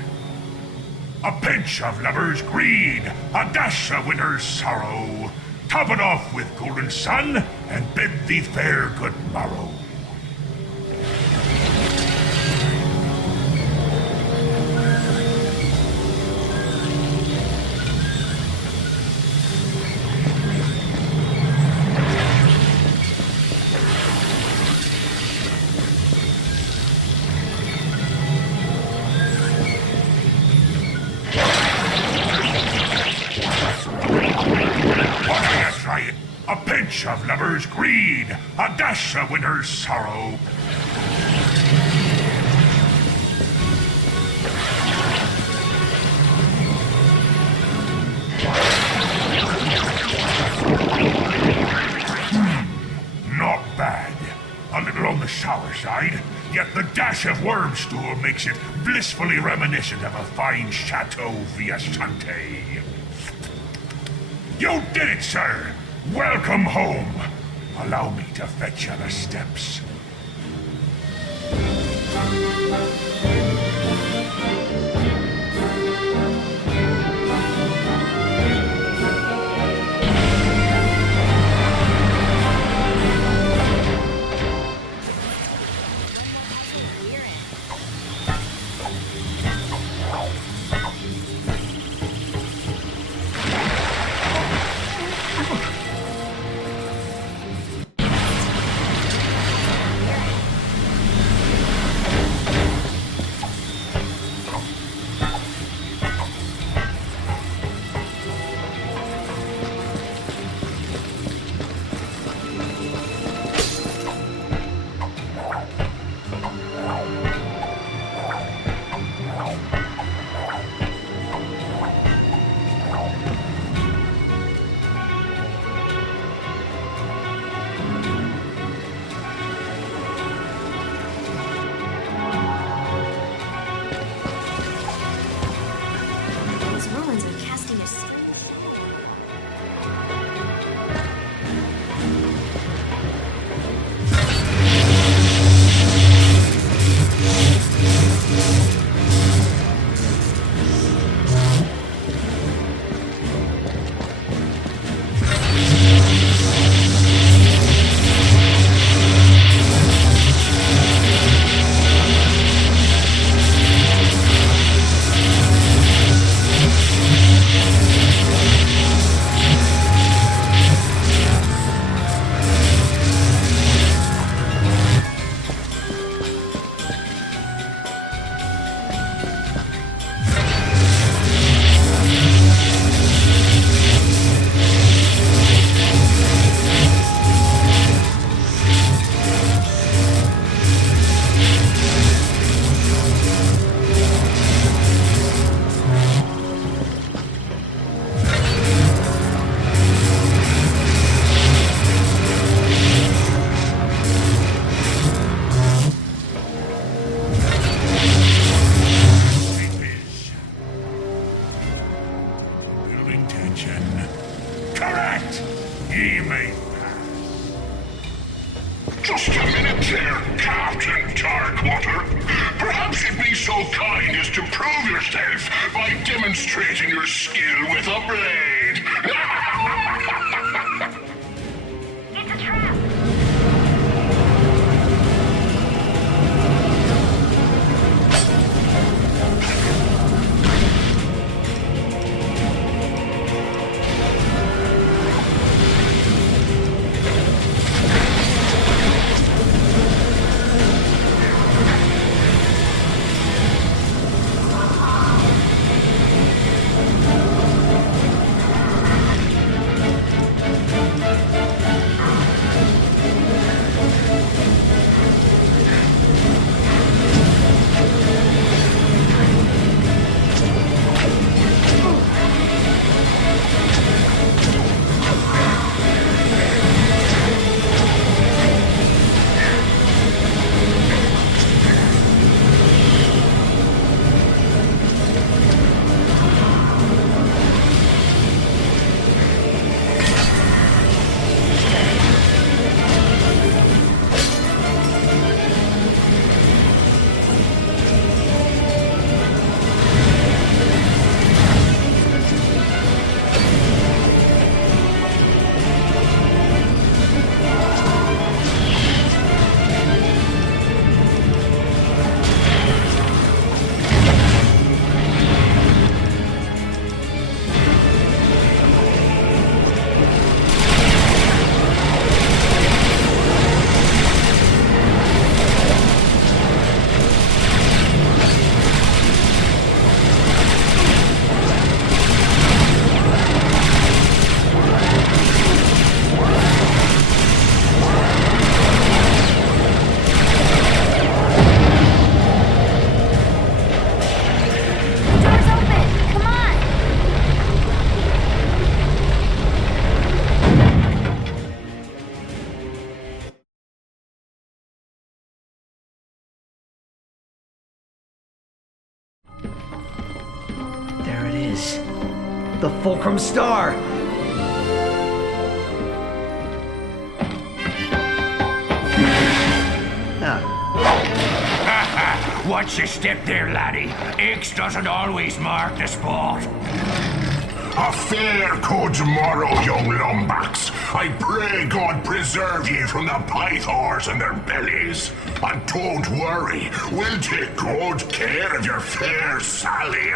A pinch of lover's greed, a dash of winter's sorrow. Top it off with golden sun, and bid thee fair good morrow. A pinch of lover's greed, a dash of winter's sorrow. Not bad. A little on the sour side, yet the dash of worm stool makes it blissfully reminiscent of a fine Chateau Viasante. You did it, sir! Welcome home! Allow me to fetch you the steps. Correct! Ye may pass. Just a minute there, Captain Darkwater. Perhaps you'd be so kind as to prove yourself by demonstrating your skill with a blade. It's a trap! the Fulcrum Star! Watch your step there, laddie. X doesn't always mark the spot. A fair good tomorrow, young lumbax. I pray God preserve ye from the pythors and their bellies. And don't worry, we'll take good care of your fair Sally.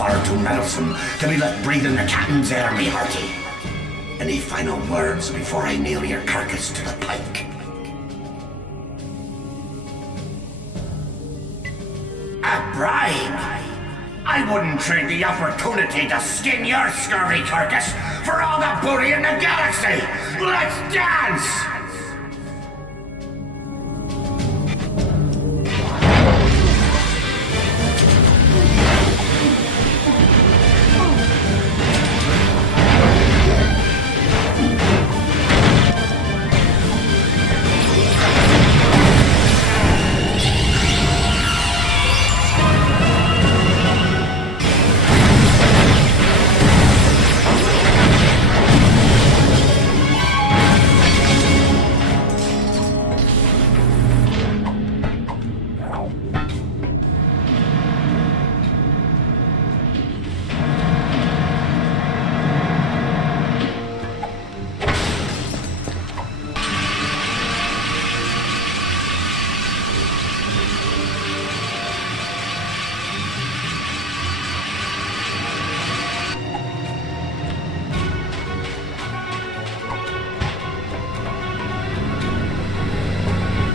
far too meddlesome to be left breathing the captain's air, me hearty. Any final words before I nail your carcass to the pike? A bribe? I wouldn't trade the opportunity to skin your scurvy carcass for all the booty in the galaxy! Let's dance!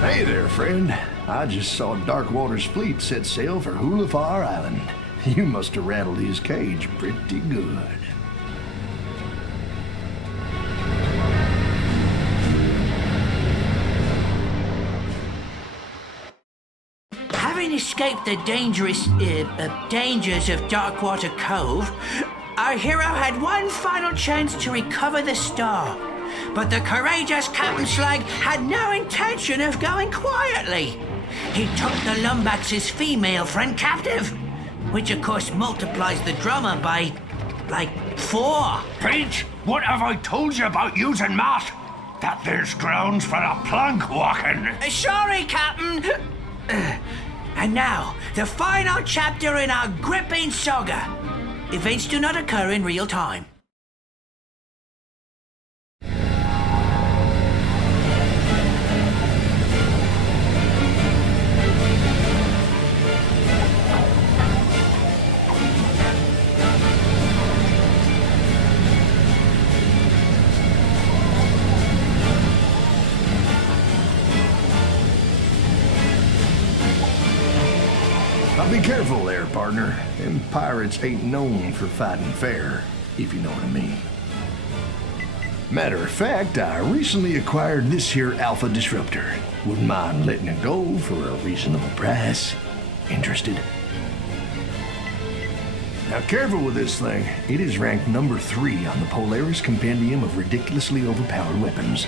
Hey there, friend. I just saw Darkwater's fleet set sail for Hulafar Island. You must have rattled his cage pretty good. Having escaped the dangers of Darkwater Cove, our hero had one final chance to recover the star. But the courageous Captain Slag had no intention of going quietly. He took the Lumbax's female friend captive, which of course multiplies the drummer by, like, 4. Peach, what have I told you about using math? That there's grounds for a plank walking. Sorry, Captain. And now, the final chapter in our gripping saga. Events do not occur in real time. Now be careful there, partner. Them pirates ain't known for fighting fair, if you know what I mean. Matter of fact, I recently acquired this here Alpha Disruptor. Wouldn't mind letting it go for a reasonable price. Interested? Now careful with this thing. It is ranked number 3 on the Polaris Compendium of Ridiculously Overpowered Weapons.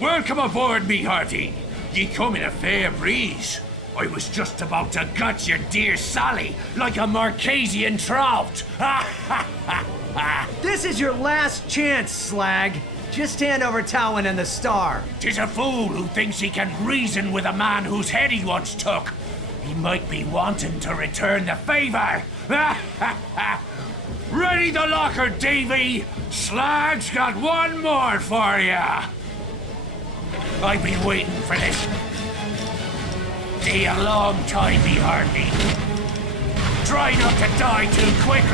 Welcome aboard, me hearty. Ye come in a fair breeze. I was just about to gut your dear Sally like a Marquesian trout. This is your last chance, Slag. Just hand over Towin and the star. 'Tis a fool who thinks he can reason with a man whose head he once took. He might be wanting to return the favor. Ready the locker, Davy. Slag's got one more for ya. I've been waiting for this day a long time, me hearty. Try not to die too quick.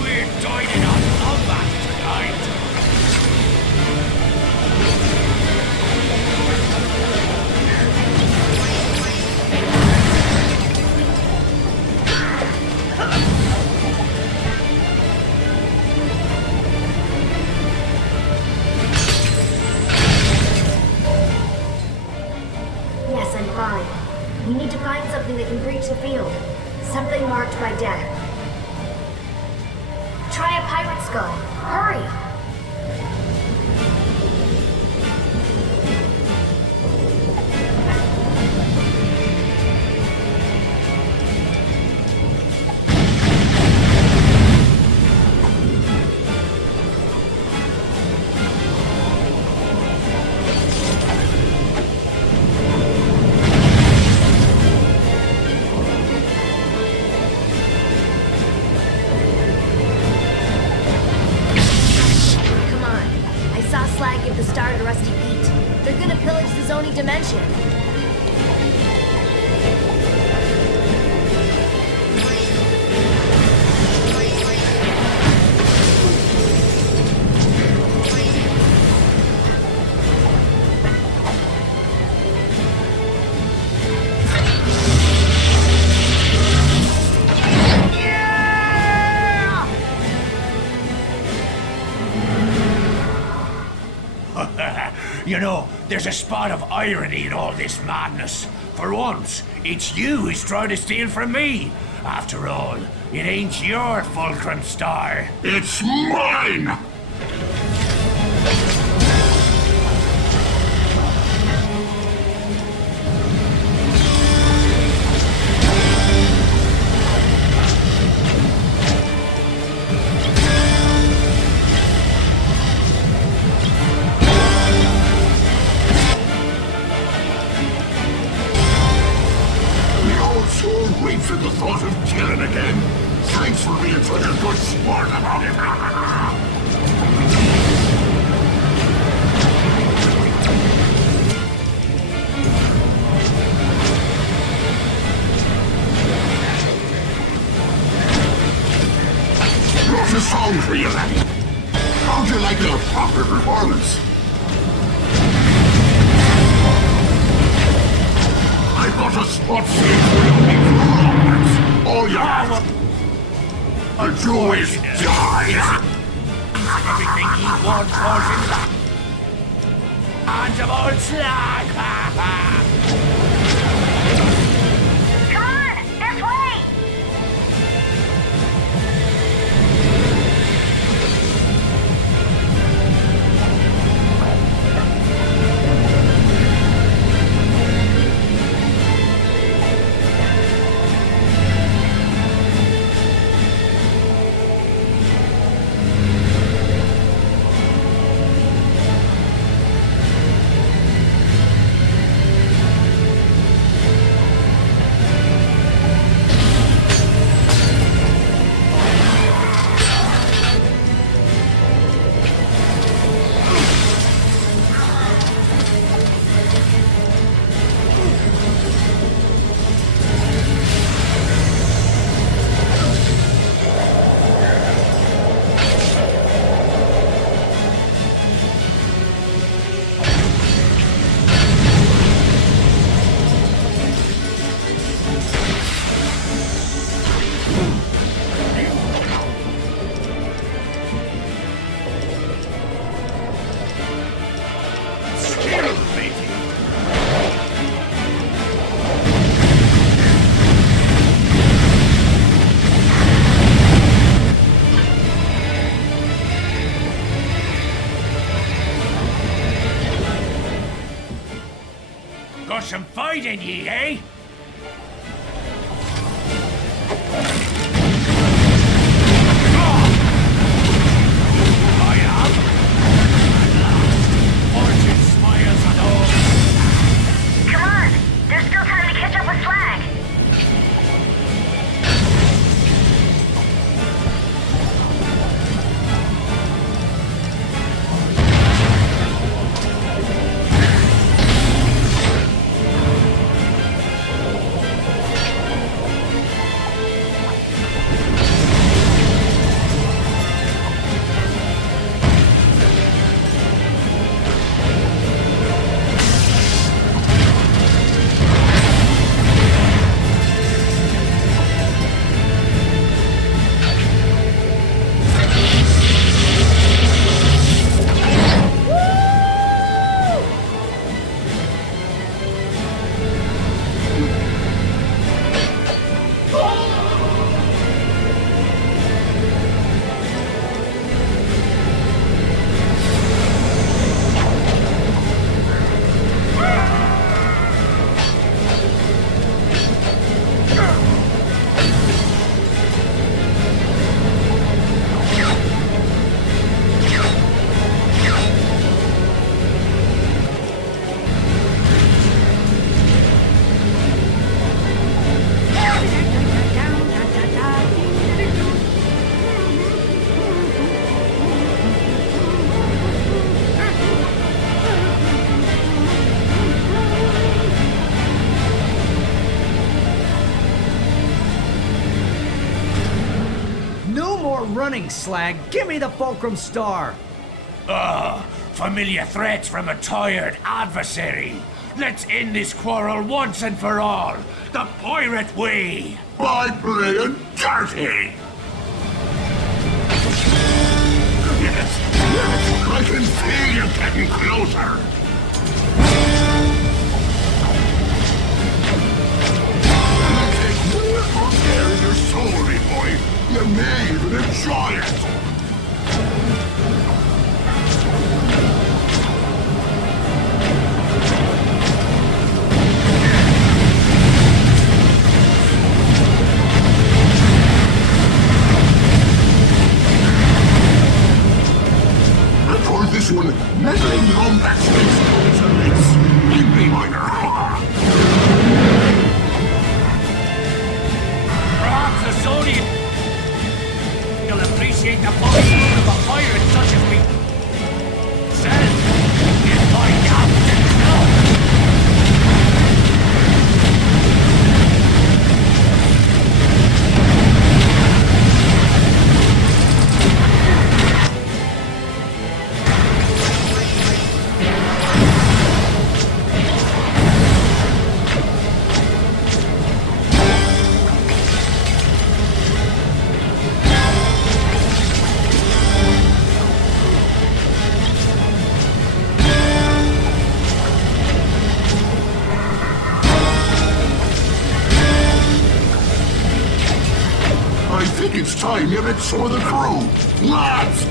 We're dining on combat tonight. Yes, I'm fine. We need to find something that can breach the field. Something marked by death. Try a pirate skull. Hurry! Rusty Pete. They're gonna pillage the Zoni dimension. You know, there's a spot of irony in all this madness. For once, it's you who's trying to steal from me. After all, it ain't your fulcrum star. It's mine! Weeps at the thought of killing again. Thanks for being such a good sport about it. What's a song for you, laddie? How'd you like your proper performance? I've got a spot saved for you. All you have to do is die. Everything he wants falls in the hands of old Slag. Come on! This way! Got some fight in ye, eh? running, Slag. Give me the Fulcrum Star. Familiar threats from a tired adversary. Let's end this quarrel once and for all. The pirate way. By playing dirty. Yes, I can feel you getting closer. You'll take care of your soul, me boy. You may even enjoy it. This one, measuring long backspace goes and it's in B minor. Perhaps the Zodiac will appreciate the fine look of a pirate such as me. Says, if I captain no. I think it's time you met some of the crew. Lads!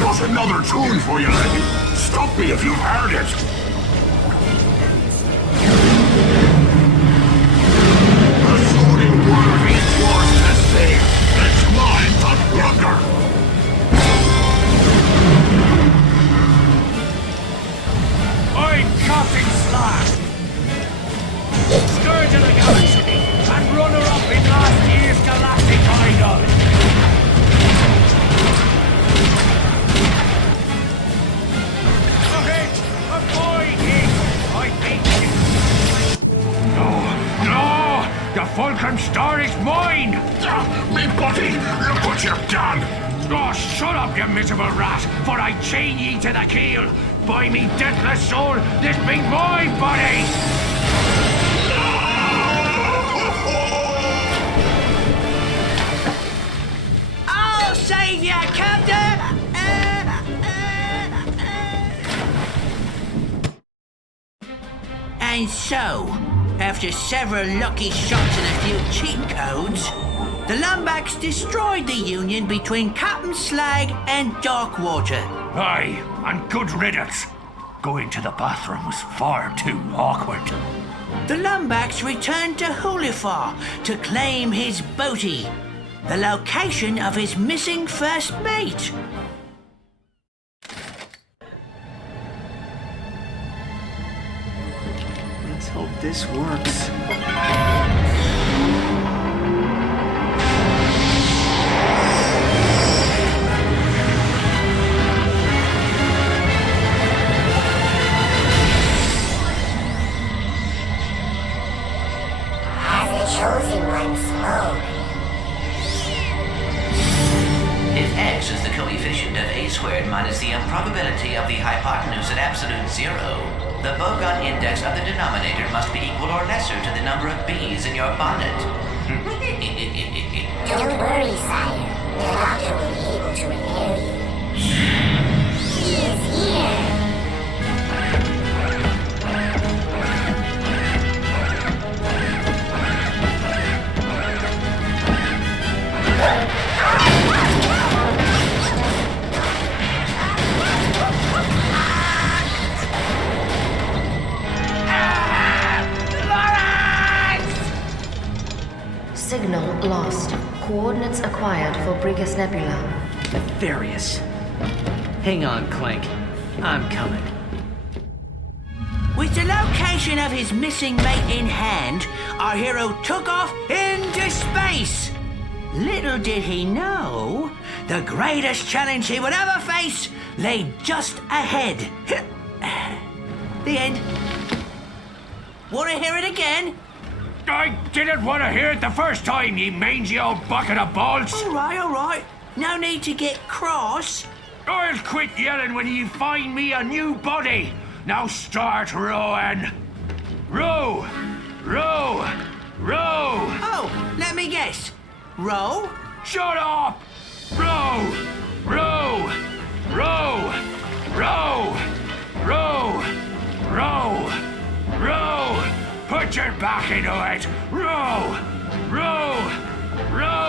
Got another tune for you, lady. Stop me if you've heard it. It's mine to plunder! I'm Captain Slag, scourge of the galaxy, and runner-up in last year's Galactic Idol. Ahead, avoid it! I beat you. No! The Fulcrum Star is mine! Me buddy, look what you've done! Oh, shut up, you miserable rat, for I chain ye to the keel! By me deathless soul, this be my body! I'll save you, Captain! And so, after several lucky shots and a few cheat codes, the Lombax destroyed the union between Captain Slag and Darkwater. Aye, and good riddance. Going to the bathroom was far too awkward. The Lombax returned to Hulifar to claim his booty, the location of his missing first mate. Let's hope this works. Chosen one spoke. If x is the coefficient of a squared minus the improbability of the hypotenuse at absolute zero, the Bogon index of the denominator must be equal or lesser to the number of bees in your bonnet. Don't worry, sire. The doctor will be able to repair you. He is here. Signal lost. Coordinates acquired for Brigus Nebula. Nefarious. Hang on, Clank. I'm coming. With the location of his missing mate in hand, our hero took off into space. Little did he know, The greatest challenge he would ever face lay just ahead. The end. Want to hear it again? I didn't want to hear it the first time, you mangy old bucket of balls. All right. No need to get cross. I'll quit yelling when you find me a new body. Now start rowing. Row, row, row. Oh, let me guess. Row? Shut up! Row, row, row, row, row, row, row. Put your back into it. Row, row, row.